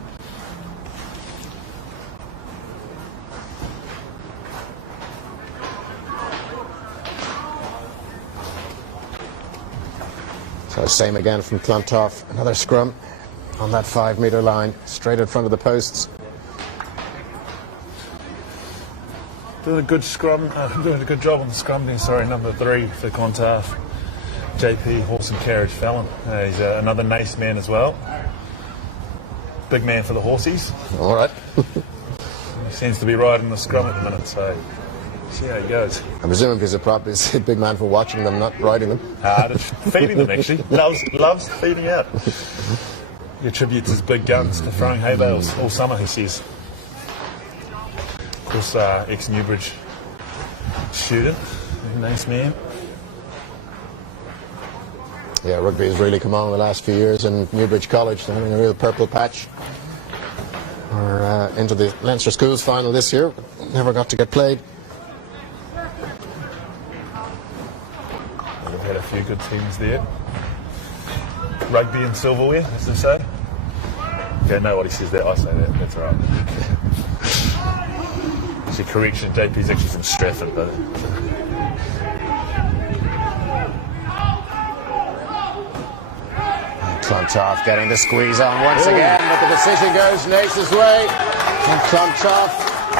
So same again from Clontarf. Another scrum on that 5-metre line, straight in front of the posts. Doing a good scrum, doing a good job on the scrum there. Sorry, number 3 for Clontarf. JP Horse and Carriage Fallon. He's another Naas man as well. Big man for the horsies. All right. He seems to be riding the scrum at the minute, so see how he goes. I presume if he's a prop, he's a big man for watching them, not riding them. Feeding them, actually. Loves feeding out. He attributes his big guns to throwing hay bales all summer, he says. Of course, ex-Newbridge student, nice man. Yeah, rugby has really come on in the last few years in Newbridge College. They're having a real purple patch. We're into the Leinster Schools final this year. Never got to get played. We've had a few good teams there. Rugby and silverware, as they say. Yeah, nobody says that. I say that. That's all right. Actually, correction. JP's actually from Stratford, but. Clontarf getting the squeeze on once again, but the decision goes Naas' way. And Clontarf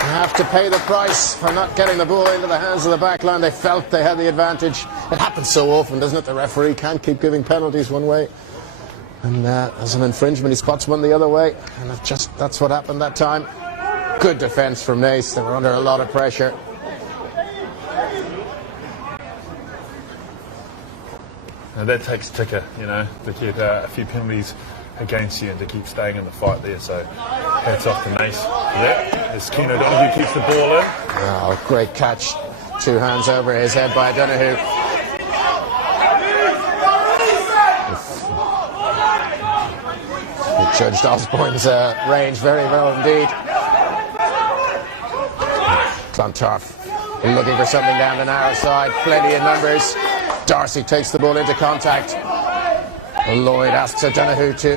have to pay the price for not getting the ball into the hands of the back line. They felt they had the advantage. It happens so often, doesn't it? The referee can't keep giving penalties one way. And as an infringement, he spots one the other way. And that's what happened that time. Good defence from Naas. They were under a lot of pressure. And that takes a ticker, you know, to get a few penalties against you and to keep staying in the fight there. So hats off to Naas for that. As Keno Donahue keeps the ball in. Oh, great catch. 2 hands over his head by Donahue. He judged Osborne's range very well indeed. Clontarf looking for something down the narrow side. Plenty of numbers. Darcy takes the ball into contact. Lloyd asks O'Donoghue to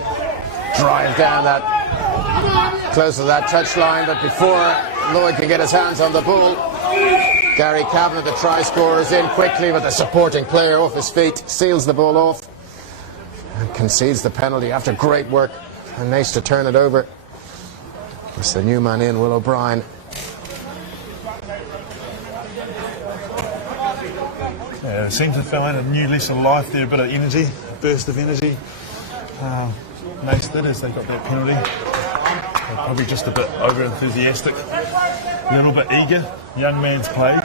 drive down that, close to that touchline, but before Lloyd can get his hands on the ball, Gary Kavanagh, the try scorer, is in quickly with a supporting player off his feet, seals the ball off, and concedes the penalty after great work and Naas to turn it over. It's the new man in, Will O'Brien. Yeah, it seems to find a new lease of life there, a bit of energy, a burst of energy. Naas did as they got that penalty. Probably just a bit over enthusiastic, a little bit eager. Young man's plague.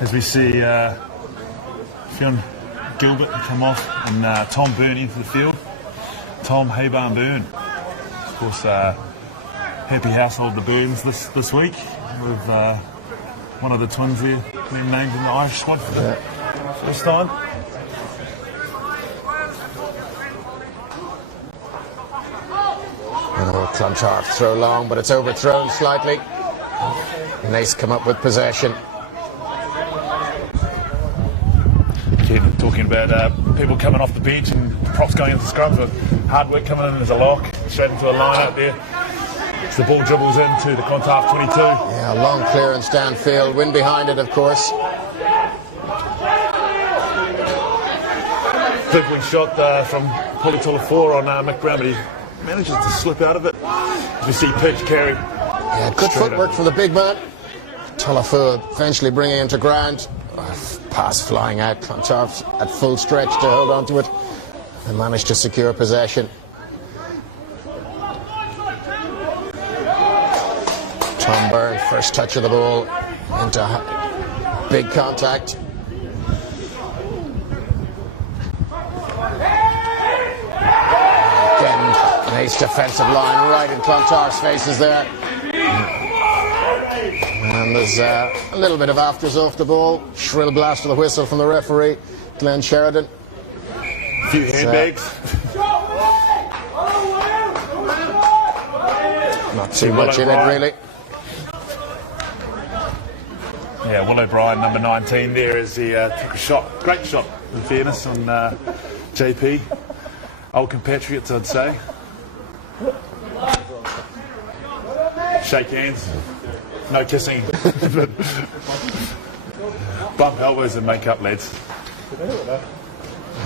As we see Fionn Gilbert come off and Tom Byrne into the field. Tom Haybarn Byrne. Of course, happy household the Burns this week with one of the twins there being named in the Irish squad for the first time. Clontarf throw long, but it's overthrown slightly. Naas come up with possession. Again, talking about people coming off the bench and props going into scrums with hard work coming in as a lock, straight into a line out there. As the ball dribbles into the Clontarf 22. Yeah, long clearance downfield, wind behind it, of course. Big wing shot from Politola 4 on Mick Brown, but he manages to slip out of it. As we see pitch carry. Yeah, good footwork from the big man. Tullafu eventually bringing him to ground. Pass flying out. Clontarf at full stretch to hold on to it and managed to secure possession. Tom Byrne, first touch of the ball into big contact. Nice defensive line right in Clontarf's faces there. And there's a little bit of afters off the ball. Shrill blast of the whistle from the referee, Glenn Sheridan. A few handbags. Not too much in it, really. Yeah, Will O'Brien, number 19 there, as he took a shot. Great shot, in fairness, on JP. Old compatriots, I'd say. Shake hands. No kissing. Bump elbows and make up, lads.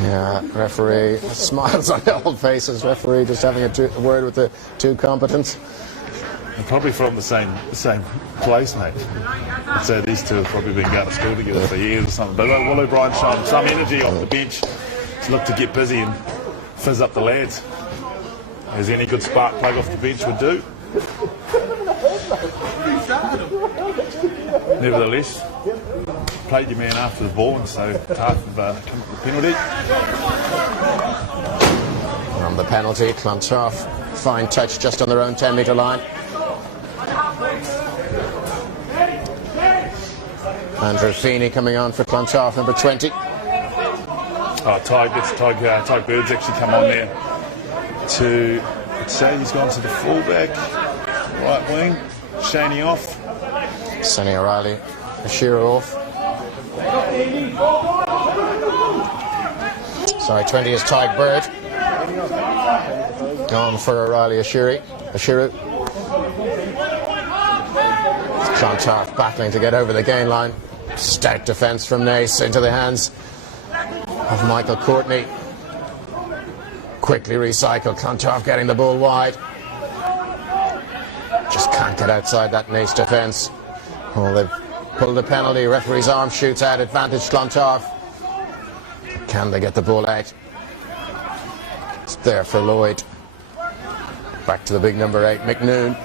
Yeah, referee smiles on the old faces. Referee just having a word with the two combatants. They're probably from the same place, mate. I'd say these two have probably been going to school together for years or something. But Will O'Brien showing some energy off the bench to look to get busy and fizz up the lads, as any good spark plug off the bench would do. Nevertheless, played your man after the ball, and so Tarf have come to the penalty. From the penalty, Clontarf, fine touch just on their own 10-metre line. Andrew Feeney coming on for Clontarf, number 20. Tyg Bird's actually come on there to, I'd say he's gone to the fullback, right wing, Shaney off. Sonny O'Reilly, Ashira off. Sorry, 20 is Tyg Bird. Gone for O'Reilly, Ashiru. Clontarf battling to get over the gain line. Stout defence from Naas into the hands of Michael Courtney. Quickly recycled. Clontarf getting the ball wide. Just can't get outside that Naas defence. Oh, they've pulled a penalty. Referee's arm shoots out. Advantage Clontarf. Can they get the ball out? It's there for Lloyd. Back to the big number 8, McNoon.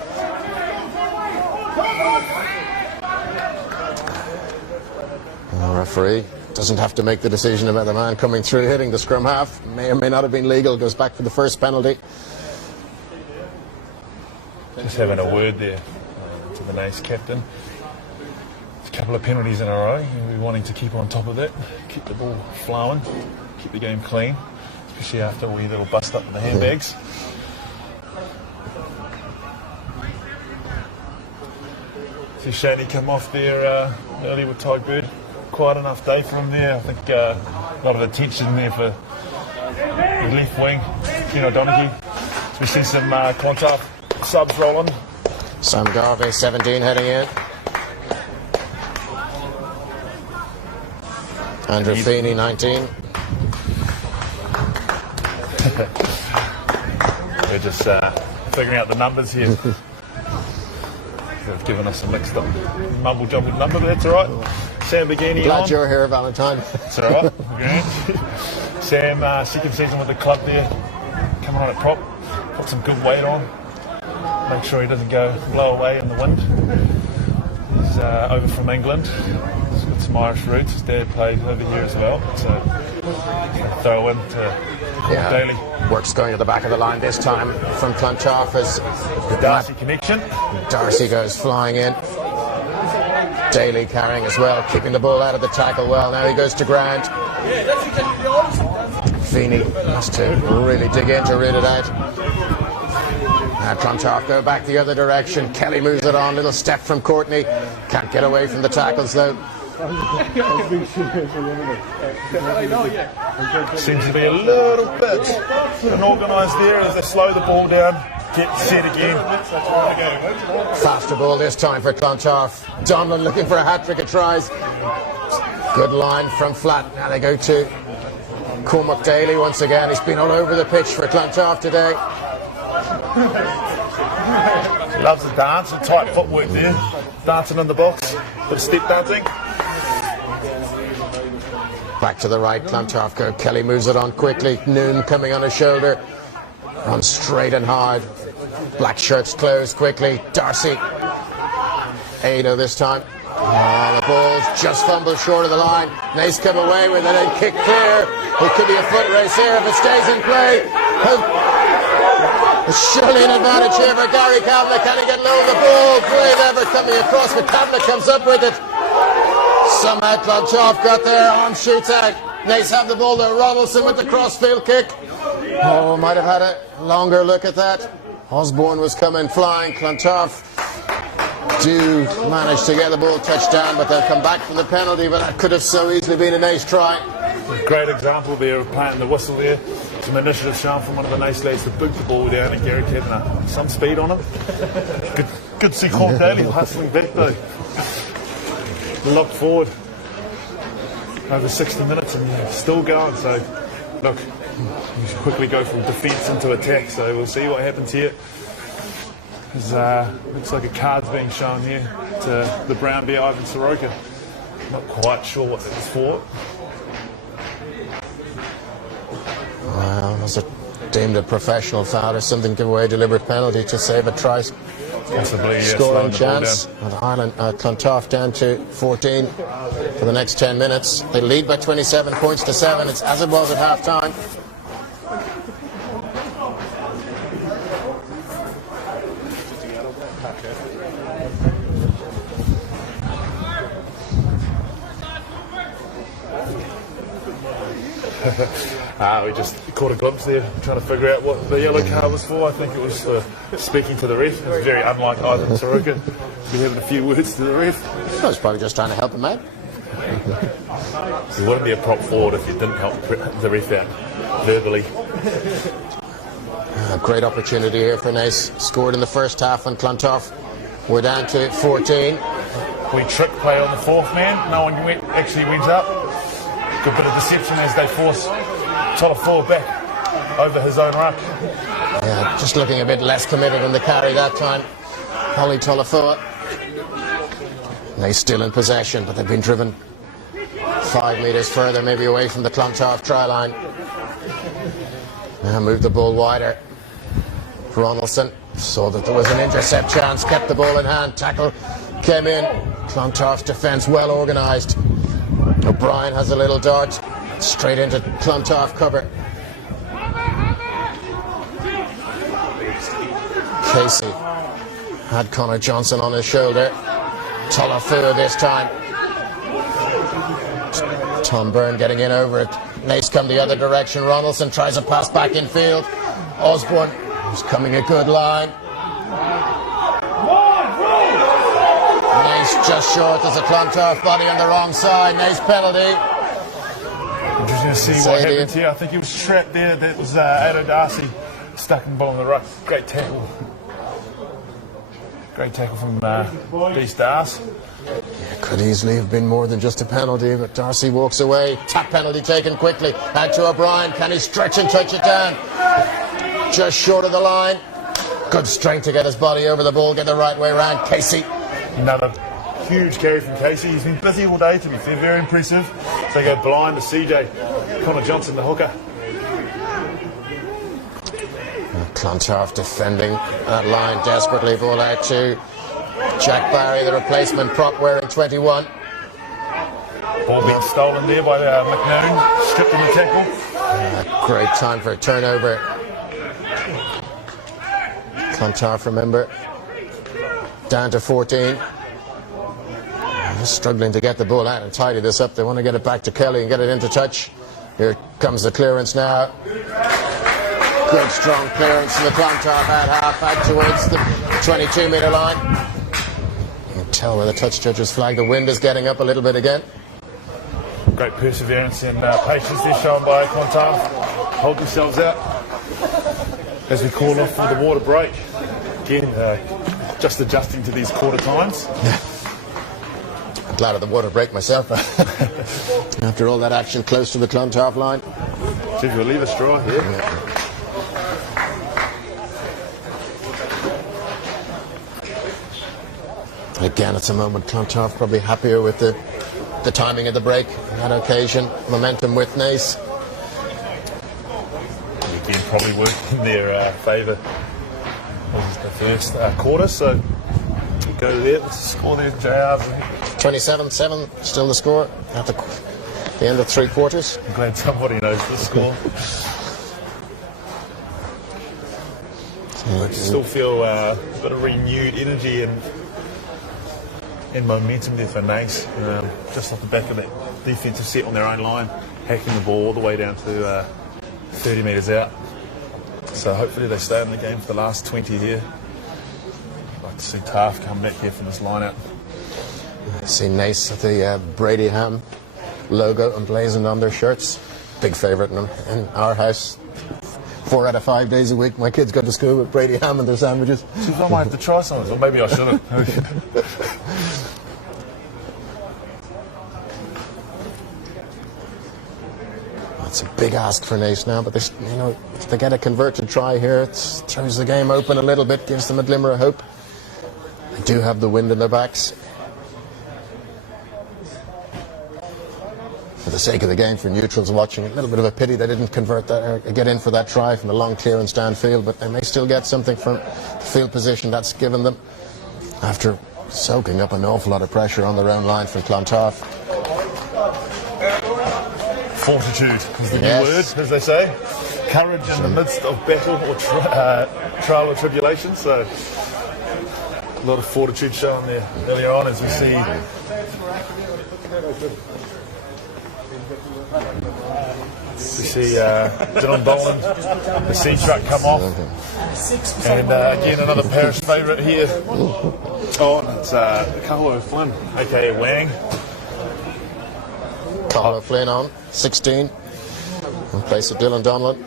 The referee doesn't have to make the decision about the man coming through hitting the scrum half. May or may not have been legal. Goes back for the first penalty. Just having a word there to the Naas captain. A couple of penalties in a row. We're wanting to keep on top of that, keep the ball flowing, keep the game clean, especially after a wee little bust up in the handbags. See Shaney come off there early with Tyg Bird. Quite enough day for him there. I think a lot of attention there for the left wing, Donaghy. So we see some Clontarf subs rolling. Sam Garvey, 17, heading in. Andrew Feeney, 19. We're just figuring out the numbers here. They've given us a mixed up mumble jumbled number, but that's alright. Sam Begini Glad on. you're here, Valentine. That's alright. Sam, second season with the club there, coming on at prop, put some good weight on. make sure he doesn't go blow away in the wind. He's over from England. He's got some Irish roots. His dad played over here as well. So throw in to Cormac Daly. Work's going to the back of the line this time from Clontarf as The Darcy connection. Darcy goes flying in. Daly carrying as well, keeping the ball out of the tackle well. Now he goes to ground. Feeney has to really dig in to root it out. Now Clontarf go back the other direction. Kelly moves it on. Little step from Courtney. Can't get away from the tackles though. Seems to be a little bit unorganised there as they slow the ball down. Get set again. Faster ball this time for Clontarf. Donnellan looking for a hat-trick of tries. Good line from flat. Now they go to Cormac Daly once again. He's been all over the pitch for Clontarf today. He loves the dance and tight footwork there. Dancing in the box. Bit of step dancing. Back to the right, Clontarf go. Kelly moves it on quickly. Noon coming on his shoulder. Runs straight and hard. Black shirts closed quickly. Darcy. Ada this time. Oh, the ball's just fumbled short of the line. Naas come away with it and kick clear. It could be a foot race here if it stays in play. It's surely an advantage here for Gary Kavanagh. Can he get low of the ball? Brave ever coming across, but Kavanagh comes up with it. Somehow Clontarf got there. Arm shoots out. Naas have the ball there. Ronaldson with the crossfield kick. Oh, might have had a longer look at that. Osborne was coming flying. Clontarf do manage to get the ball touched down, but they'll come back from the penalty, but that could have so easily been a Naas try. Great example there of playing the whistle there. Some initiative shown from one of the Naas lads to boot the ball down, and Gary Kavanagh some speed on him. Good to see Cormac Daly hustling back though. Locked forward over 60 minutes and still going, so look, you should quickly go from defence into attack, so we'll see what happens here. Looks like a card's being shown here to the Brown Bear Ivan Soroka. Not quite sure what that was for. Well, was it deemed a professional foul or something? Give away a deliberate penalty to save a try. Possibly, yes. Scoring chance. And Ireland, Clontarf down to 14 for the next 10 minutes. They lead by 27 points to 7. It's as it was at half time. We just caught a glimpse there, trying to figure out what the yellow card was for. I think it was for speaking to the ref. It was very unlike Ivan Soroka. Be having a few words to the ref. I was probably just trying to help him out. You wouldn't be a prop forward if you didn't help the ref out verbally. A great opportunity here for Naas. Scored in the first half on Clontarf. We're down to 14. We trick play on the fourth man. No one actually went up. Good bit of deception as they force Tolafua back over his own ruck. Yeah, just looking a bit less committed on the carry that time. Holly Tolafua. Naas still in possession, but they've been driven 5 metres further, maybe away from the Clontarf try line. Now move the ball wider. Ronaldson saw that there was an intercept chance, kept the ball in hand. Tackle came in. Clontarf's defence well organised. O'Brien has a little dart straight into Clontarf cover. Casey had Connor Johnson on his shoulder. Tolafua this time. Tom Byrne getting in over it. Naas come the other direction. Ronaldson tries a pass back in field. Osborne is coming a good line. Naas just short. There's a Clontarf body on the wrong side. Naas penalty. Interesting to see what happened here. I think he was trapped there. That was Ada Darcy stuck in the ball on the ruck. Great tackle. Great tackle from Beast Darcy. It could easily have been more than just a penalty, but Darcy walks away. Tap penalty taken quickly. Out to O'Brien. Can he stretch and touch it down? Just short of the line. Good strength to get his body over the ball, get the right way around. Casey. Another huge carry from Casey. He's been busy all day, to be fair. Very impressive. So they go blind to CJ. Connor Johnson, the hooker. Clontarf defending that line desperately. Ball out to Jack Barry, the replacement prop wearing 21. Ball being stolen there by McNoon, stripped in the tackle. Great time for a turnover. Clontarf, remember, down to 14. Just struggling to get the ball out and tidy this up. They want to get it back to Kelly and get it into touch. Here comes the clearance now. Good strong clearance from the Clontarf at half, out towards the 22-metre line. You can tell where the touch judges flag. The wind is getting up a little bit again. Great perseverance and patience there shown by Clontarf. Hold yourselves out as we call off for the water break. Again, just adjusting to these quarter times. I'm glad of the water break myself. After all that action close to the Clontarf line. See if you'll leave a straw here. Yeah. Again, it's a moment Clontarf probably happier with the timing of the break on that occasion. Momentum with Naas. Again, probably worked in their favour. The first quarter, so we'll go there. Let's score there, JR. 27-7, still the score at the end of 3 quarters. I'm glad somebody knows the score. I still feel a bit of renewed energy and momentum there for Naas, just off the back of that defensive set on their own line, hacking the ball all the way down to 30 metres out. So hopefully they stay in the game for the last 20 here. I'd like to see Taft come back here from this line out. I see Naas with the Brady Ham logo emblazoned on their shirts. Big favourite in our house. 4 out of 5 days a week, my kids go to school with Brady Ham and their sandwiches. I might have to try some of them, or maybe I shouldn't. It's a big ask for Naas now, but if they get a converted try here, it throws the game open a little bit, gives them a glimmer of hope. They do have the wind in their backs. For the sake of the game, for neutrals watching, a little bit of a pity they didn't convert that or get in for that try from the long clearance downfield, but they may still get something from the field position that's given them after soaking up an awful lot of pressure on their own line from Clontarf. Fortitude is the new word, as they say. Courage in the midst of battle or trial or tribulation. So a lot of fortitude shown there earlier on, as we see. Donnellan, the sea truck come off, and again another parish favourite here. Oh, and it's Kahua Flynn, aka Wang. Kahua Flynn on 16 in place of Dylan Donnellan.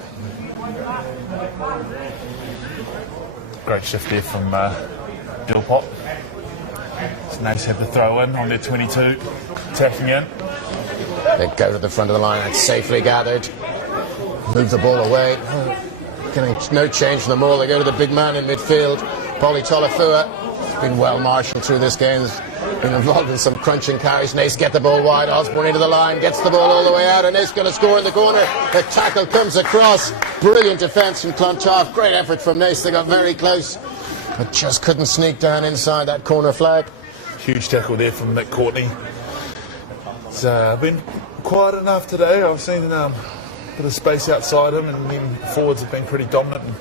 Great shift there from Gilpot. It's nice to have the throw in on their 22, attacking in. They go to the front of the line, it's safely gathered. Move the ball away. Getting no change from the maul. They go to the big man in midfield, Paulie Tolafua. He's been well marshalled through this game. He's been involved in some crunching carries. Naas get the ball wide. Osborne into the line, gets the ball all the way out, and Naas going to score in the corner. The tackle comes across. Brilliant defence from Clontarf. Great effort from Naas. They got very close, but just couldn't sneak down inside that corner flag. Huge tackle there from Nick Courtney. It's been quiet enough today. I've seen a bit of space outside him, and then forwards have been pretty dominant. And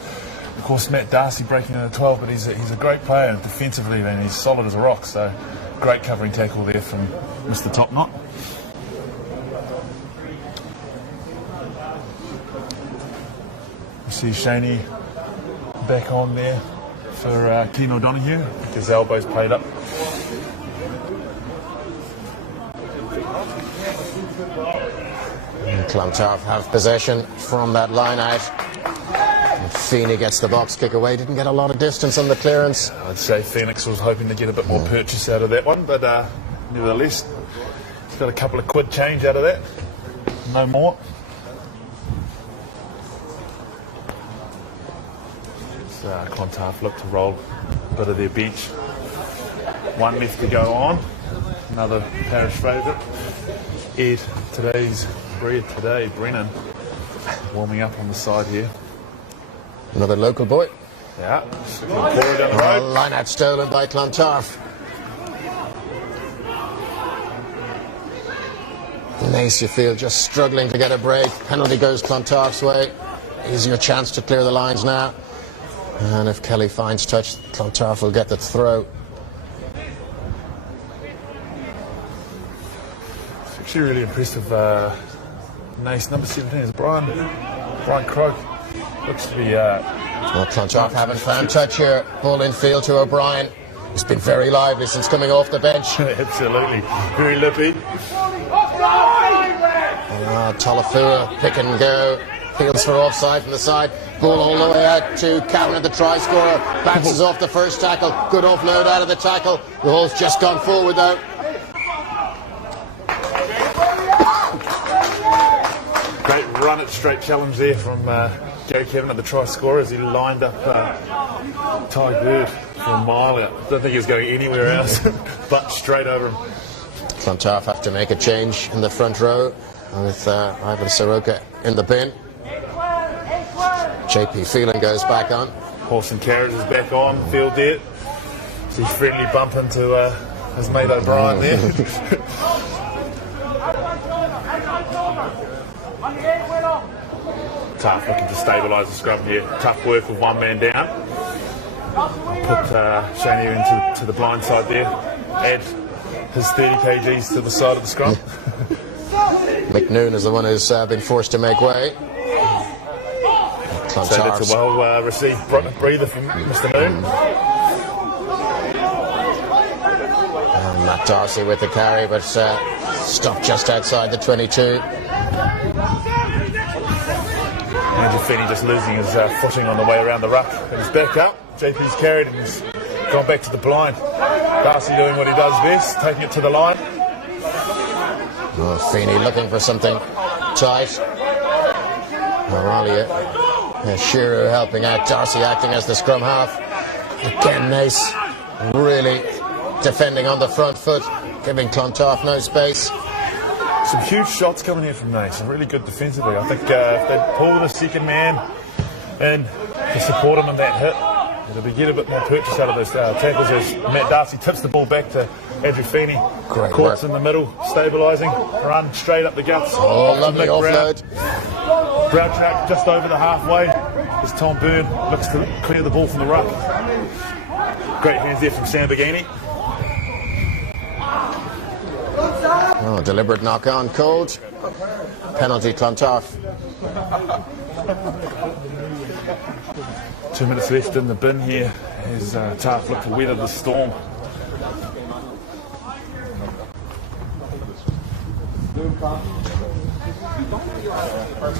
of course, Matt Darcy breaking into 12, but he's a great player defensively, and he's solid as a rock. So, great covering tackle there from Mr. Top Knot. You see Shaney back on there for Keane O'Donoghue. His elbow's played up. Clontarf have possession from that line out. And Feeney gets the box kick away. Didn't get a lot of distance on the clearance. I'd say Phoenix was hoping to get a bit more purchase out of that one, but nevertheless, he's got a couple of quid change out of that. No more. So Clontarf look to roll a bit of their bench. One left to go on. Another parish favourite. Ed, Brennan, warming up on the side here. Another local boy. Yeah. Down the road. Line out stolen by Clontarf. Naas, you feel, just struggling to get a break. Penalty goes Clontarf's way. Easier chance to clear the lines now. And if Kelly finds touch, Clontarf will get the throw. It's actually really impressive. Naas, number 17 is Brian Croak. Looks to be... Well, Clontarf haven't found touch here. Ball in field to O'Brien. He's been very lively since coming off the bench. Absolutely. Very lippy. Talafua, pick and go. Peels for offside from the side. Ball all the way out to Cowan, the try scorer. Bounces off the first tackle. Good offload out of the tackle. The ball's just gone forward though. Great run at straight challenge there from Gary Kevin at the try scorer as he lined up Ty Bird for a mile out. Don't think he was going anywhere else, but straight over him. Clontarf have to make a change in the front row with Ivan Soroka in the bin. JP Phelan goes back on. Horse and Carriage is back on, field there. So he's friendly bump into his mate O'Brien there. Tough looking to stabilise the scrum here. Tough work with one man down. Put Shania into the blind side there. Add his 30 kgs to the side of the scrum. McNoon is the one who's been forced to make way. So that's a well received breather from Mr. Noon. And Matt Darcy with the carry, but stopped just outside the 22. Andrew Finney just losing his footing on the way around the ruck. And he's back up. JP's carried and he's gone back to the blind. Darcy doing what he does best, taking it to the line. Oh, Feeney looking for something tight. Oralia, Shearer helping out. Darcy acting as the scrum half. Again, Naas really defending on the front foot, giving Clontarf no space. Some huge shots coming here from Naas. Really good defensively. I think if they pull the second man in to support him in that hit, it'll get a bit more purchase out of those tackles as Matt Darcy tips the ball back to Andrew Feeney. Great Courts work. in the middle, stabilising, run straight up the guts. Oh, lovely offload. Brown track just over the halfway as Tom Byrne looks to clear the ball from the ruck. Great hands there from Sam Begini. Oh, deliberate knock on called. Penalty Clontarf. 2 minutes left in the bin here as Tarf look to weather the storm.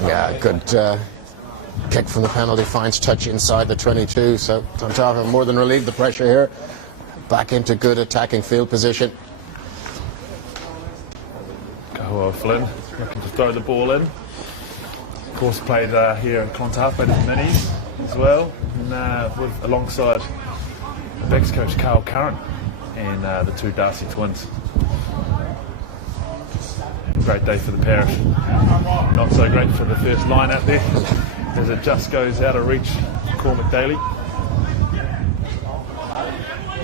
Yeah, good kick from the penalty, finds touch inside the 22, so Clontarf have more than relieved the pressure here. Back into good attacking field position. Go Flynn looking to throw the ball in. Of course played here in Clontarf, played in minis as well, and with alongside the backs coach Carl Curran and the two Darcy twins. Great day for the parish. Not so great for the first line out there as it just goes out of reach for Cormac Daly.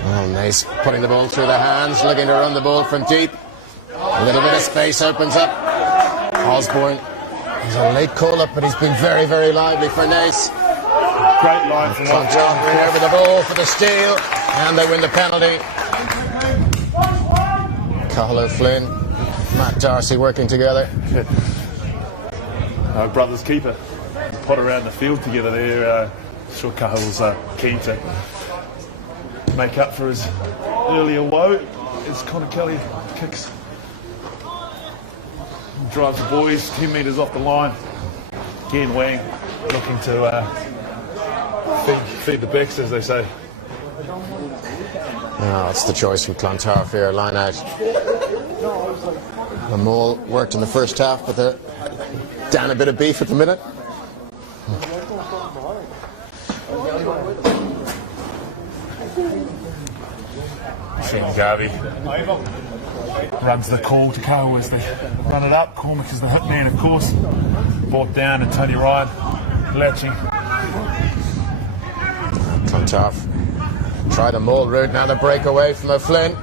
Oh, Naas putting the ball through the hands, looking to run the ball from deep. A little bit of space opens up. Osborne, he's a late call-up, but he's been very, very lively for Naas. Great line from Clontarf win over the ball for the steal, and they win the penalty. Cahill O'Flynn, Matt Darcy working together. Brothers keeper. Pot around the field together there. Sure Cahill's keen to make up for his earlier woe as Connor Kelly kicks. Drives the boys 10 metres off the line. Again, Wang looking to feed the backs, as they say. Oh, it's the choice from Clontarf here, line out. The Maul worked in the first half, but they're down a bit of beef at the minute. Sean Garvey runs the call to Cahill as they run it up. Cormac is the hit man, of course. Brought down, and Tony Ryan latching Clontarf try the maul route, now the breakaway from O'Flynn.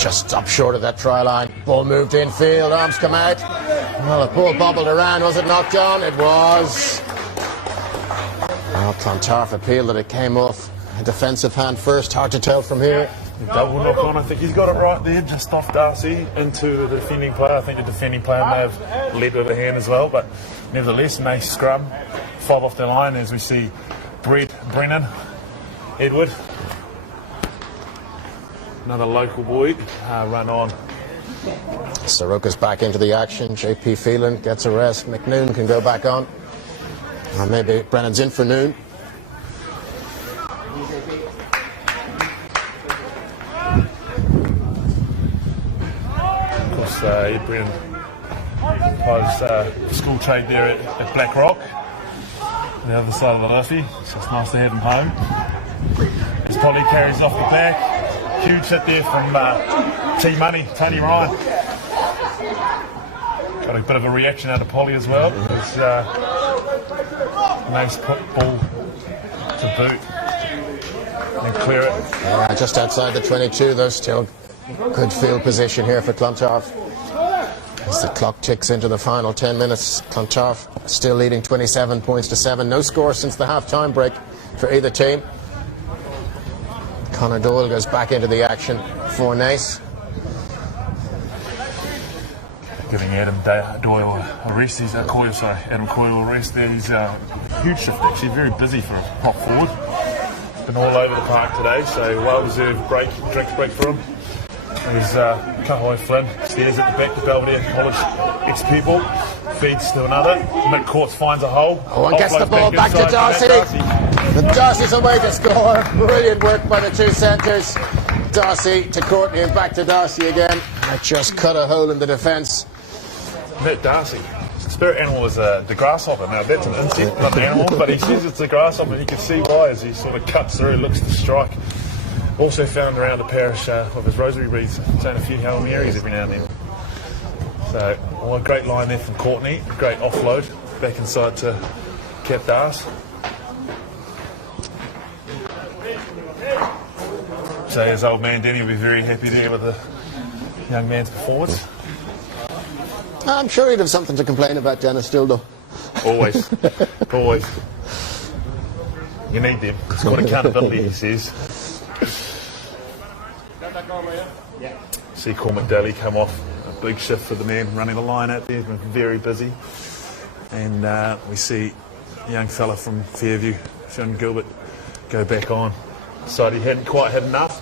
Just stopped short of that try line. Ball moved infield, arms come out. Well, the ball bobbled around, was it knocked on? It was. Well, Clontarf appealed that it came off a defensive hand first, hard to tell from here. Double knock on, I think he's got it right there, just off Darcy into the defending player. I think the defending player may have led with a hand as well, but nevertheless, nice scrum. 5 off the line as we see Brennan, Edward, another local boy, run on. Soroka's back into the action. JP Phelan gets a rest. McNoon can go back on. Or maybe Brennan's in for noon. Of course, Ed Brennan plays school trade there at Black Rock, the other side of the Liffey, so it's nice to have him home. As Polly carries off the back, huge hit there from T-Money, Tony Ryan. Got a bit of a reaction out of Polly as well. It's nice ball to boot and clear it. Yeah, just outside the 22, though, still good field position here for Clontarf. As the clock ticks into the final 10 minutes, Clontarf still leading 27 points to 7. No score since the half-time break for either team. Conor Doyle goes back into the action for Naas. Giving Adam Doyle a rest. Adam Coyle a rest there. He's a huge shift, actually, very busy for a prop forward. Been all over the park today, so well-deserved drink break for him. There's Kahoe Flynn, stares at the back to Belvedere College ex-pupil, feeds to another. Mid-court finds a hole. Oh, and gets the ball back to Darcy. And Darcy's away to score. Brilliant work by the two centres. Darcy to Courtney and back to Darcy again. That just cut a hole in the defence. That Darcy. Spirit animal is the grasshopper. Now that's an insect, not an animal, but he says it's a grasshopper. You can see why as he sort of cuts through, looks to strike. Also found around the parish of his rosary beads, saying a few Hail Marys every now and then. So, well, a great line there from Courtney, great offload, back inside to Cap Darcy. So his old man Denny will be very happy there with the young man's performance. I'm sure he'd have something to complain about, Dennis, still though. Always, always. You need them. It's got accountability, he says. See Cormac Daly come off, a big shift for the man running the line out there. He's been very busy. And we see a young fella from Fairview, Sean Gilbert, go back on. Decided he hadn't quite had enough.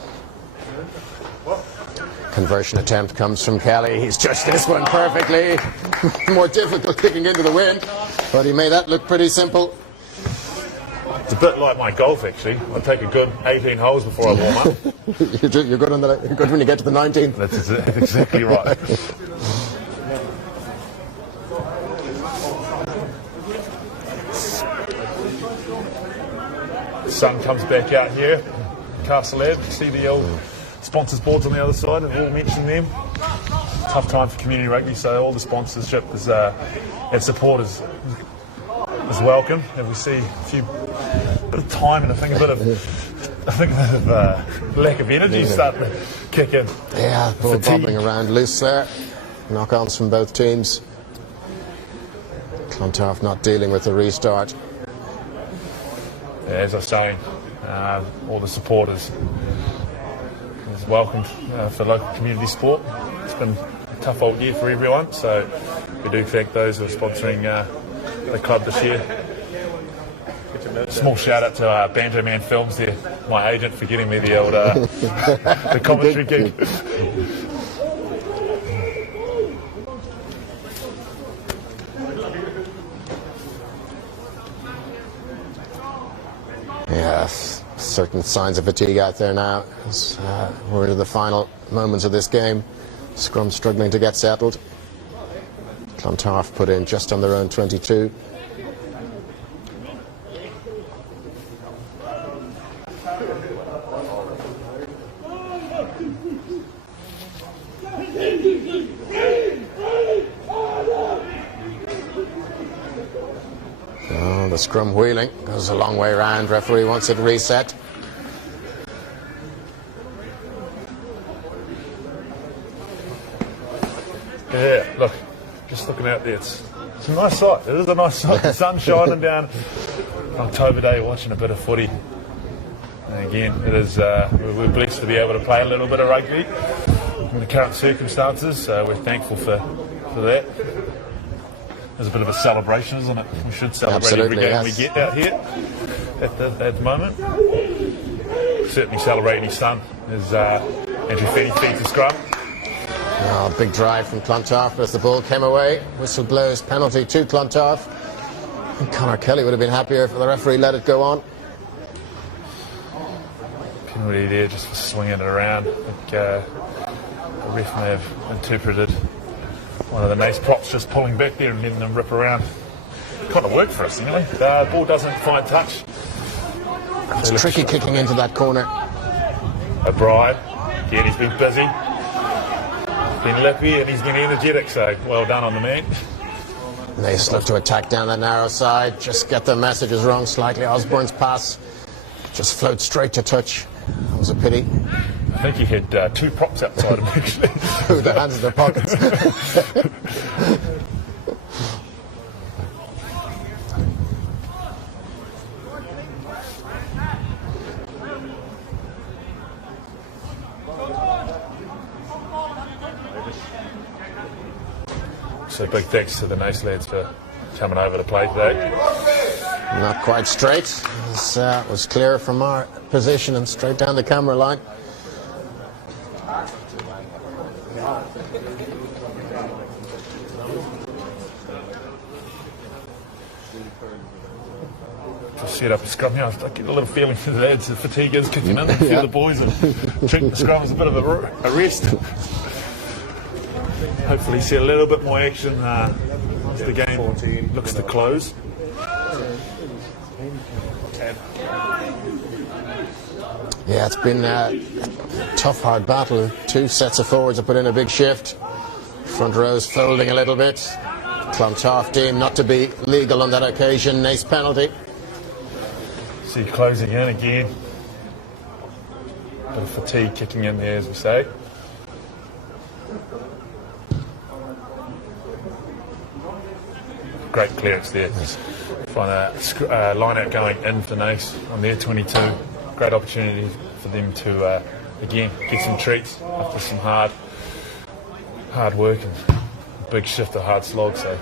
Conversion attempt comes from Kelly. He's judged this one perfectly. More difficult kicking into the wind, but he made that look pretty simple. It's a bit like my golf, actually. I take a good 18 holes before I warm up. You're good when you get to the 19th. That's exactly right. Sun comes back out here. Castle Ave. See the old sponsors boards on the other side. I've all mentioned them. Tough time for community rugby, so all the sponsorship is, and support is welcome. And we see a bit of time and I think a bit of lack of energy starting to kick in. Yeah, ball bobbling around loose there. Knock-ons from both teams. Clontarf not dealing with the restart. Yeah, as I was saying, all the support is welcomed for local community sport. It's been a tough old year for everyone, so we do thank those who are sponsoring the club this year. Small shout out to Banjo Man Films there, my agent, for getting me the old the commentary gig. Yes, certain signs of fatigue out there now. We're into the final moments of this game. Scrum struggling to get settled. Clontarf put in just on their own 22. The the scrum wheeling. Goes a long way round. Referee wants it reset. Yeah, look, just looking out there, it's a nice sight. It is a nice sight. The sun's shining down October day, watching a bit of footy. And again, it is. We're blessed to be able to play a little bit of rugby in the current circumstances. We're thankful for that. There's a bit of a celebration, isn't it? We should celebrate every game we get out here at the moment. Certainly celebrating his son as Andrew Fenny feeds the scrum. Oh, big drive from Clontarf as the ball came away. Whistle blows, penalty to Clontarf. And Cormac Daly would have been happier if the referee let it go on. Penalty there, just for swinging it around. I think the ref may have interpreted one of the Naas props just pulling back there and letting them rip around. Kind of worked for us anyway. The ball doesn't find touch. It's tricky kicking into that corner. O'Brien, again, he's been busy. Been lippy and he's been energetic, so well done on the man. Naas look to attack down that narrow side. Just get the messages wrong slightly. Osborne's pass just floats straight to touch. That was a pity. I think he had two props outside him actually. With their hands in their pockets. So big thanks to the Naas lads for coming over to play today. Not quite straight. This was clear from our position and straight down the camera line. Just set up a scrum here. I get a little feeling for the lads, the fatigue is kicking in. I feel the boys are treating the scrum as a bit of a rest. Hopefully see a little bit more action as the game looks to close. Yeah, it's been a tough, hard battle. Two sets of forwards have put in a big shift. Front row's folding a little bit. Clontarf deemed not to be legal on that occasion. Naas penalty. See closing in again. Bit of fatigue kicking in there, as we say. Great clearance there. Find a line out going in for Naas on their 22. Great opportunity for them to, again, get some treats after some hard work and big shift, a hard slog. So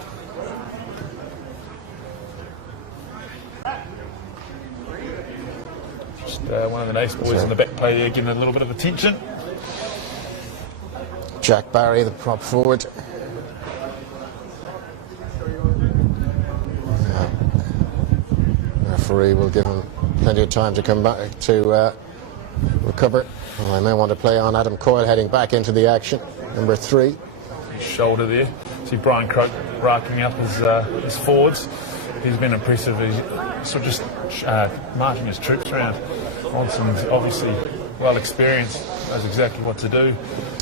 just one of the Naas boys in the back play there getting a little bit of attention. Jack Barry, the prop forward. Referee will give him plenty of time to come back to recover. Well, I may want to play on Adam Coyle heading back into the action. Number 3. Shoulder there. See Brian Croak racking up his forwards. He's been impressive. He's sort of just marching his troops around. Watson's obviously well experienced, knows exactly what to do.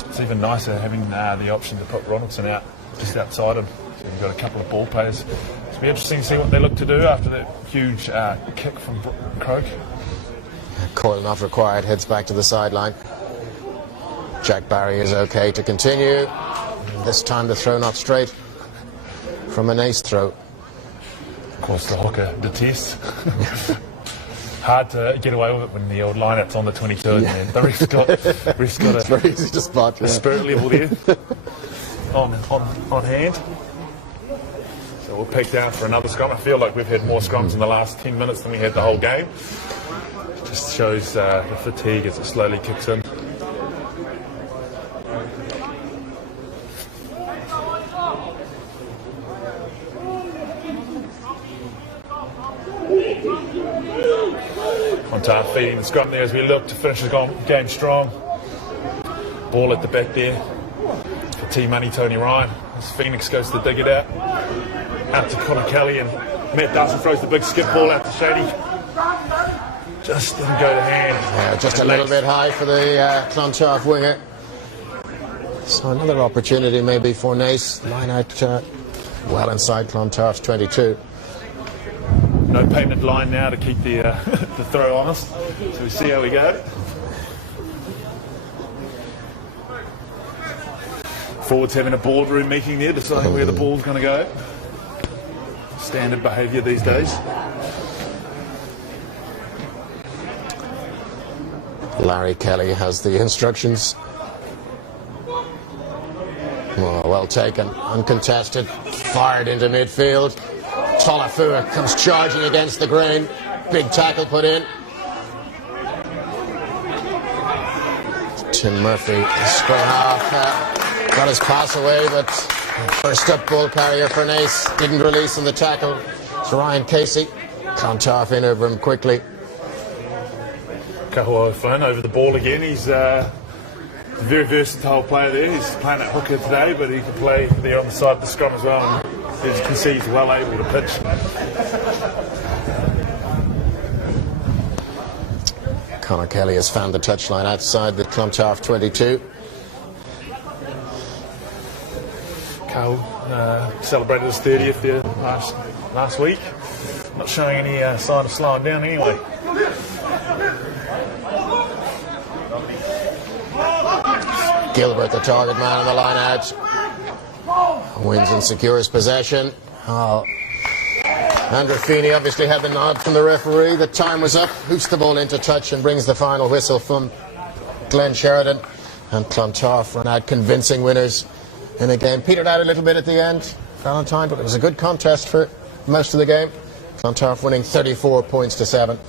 It's even nicer having the option to put Ronaldson out just outside him. So you've got a couple of ball players. It'll be interesting to see what they look to do after that huge kick from Croak. Coyle not required, heads back to the sideline. Jack Barry is okay to continue. This time the throw not straight from a Naas throw. Of course the hooker detests. Hard to get away with it when the old line-out's on the 22. Yeah. The ref's got it's very easy to spot. A spirit level there on hand. So we'll pick down for another scrum. I feel like we've had more scrums in the last 10 minutes than we had the whole game. Just shows the fatigue as it slowly kicks in. Clontarf feeding the scrum there as we look to finish the game strong. Ball at the back there for T-Money Tony Ryan as Phoenix goes to dig it out. Out to Cormac Daly and Matt Darcy throws the big skip ball out to Shady. Just didn't go to hand. Yeah, just a little bit high for the Clontarf winger. So another opportunity maybe for Naas. Line out well inside Clontarf's 22. no payment line now to keep the the throw honest. So we see how we go. Forwards having a boardroom meeting there, deciding where the ball's going to go. Standard behaviour these days. Larry Kelly has the instructions. Oh, well taken, uncontested, fired into midfield. Tolafua comes charging against the grain. Big tackle put in. Tim Murphy scrum half, got his pass away, but first up ball carrier for Naas didn't release in the tackle. It's Ryan Casey. Clontarf in over him quickly. Kahua Flynn over the ball again. He's a very versatile player there. He's playing at hooker today, but he can play there on the side of the scrum as well. And as you can see, he's well able to pitch. Conor Kelly has found the touchline outside the Clontarf 22. Cole celebrated his 30th there last week. Not showing any sign of slowing down anyway. Gilbert, the target man on the line out. Wins and secures possession. Oh. Andrew Feeney obviously had the nod from the referee. The time was up. Hoots the ball into touch and brings the final whistle from Glenn Sheridan. And Clontarf run out convincing winners in a game. Petered out a little bit at the end, Valentine, but it was a good contest for most of the game. Clontarf winning 34 points to 7.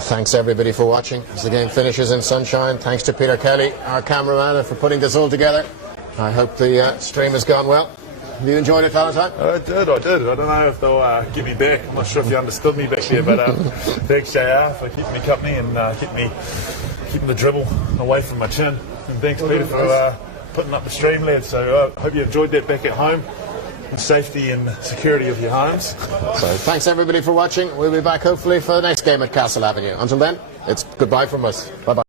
Thanks everybody for watching as the game finishes in sunshine. Thanks to Peter Kelly, our cameraman, for putting this all together. I hope the stream has gone well. Have you enjoyed it, Valentine? I did. I don't know if they'll give me back. I'm not sure if you understood me back there, but thanks JR for keeping me company and keeping the dribble away from my chin. And thanks Peter for putting up the stream, lads. So I hope you enjoyed that back at home. Safety and security of your homes. So thanks everybody for watching. We'll be back hopefully for the next game at Castle Avenue. Until then, it's goodbye from us. Bye bye.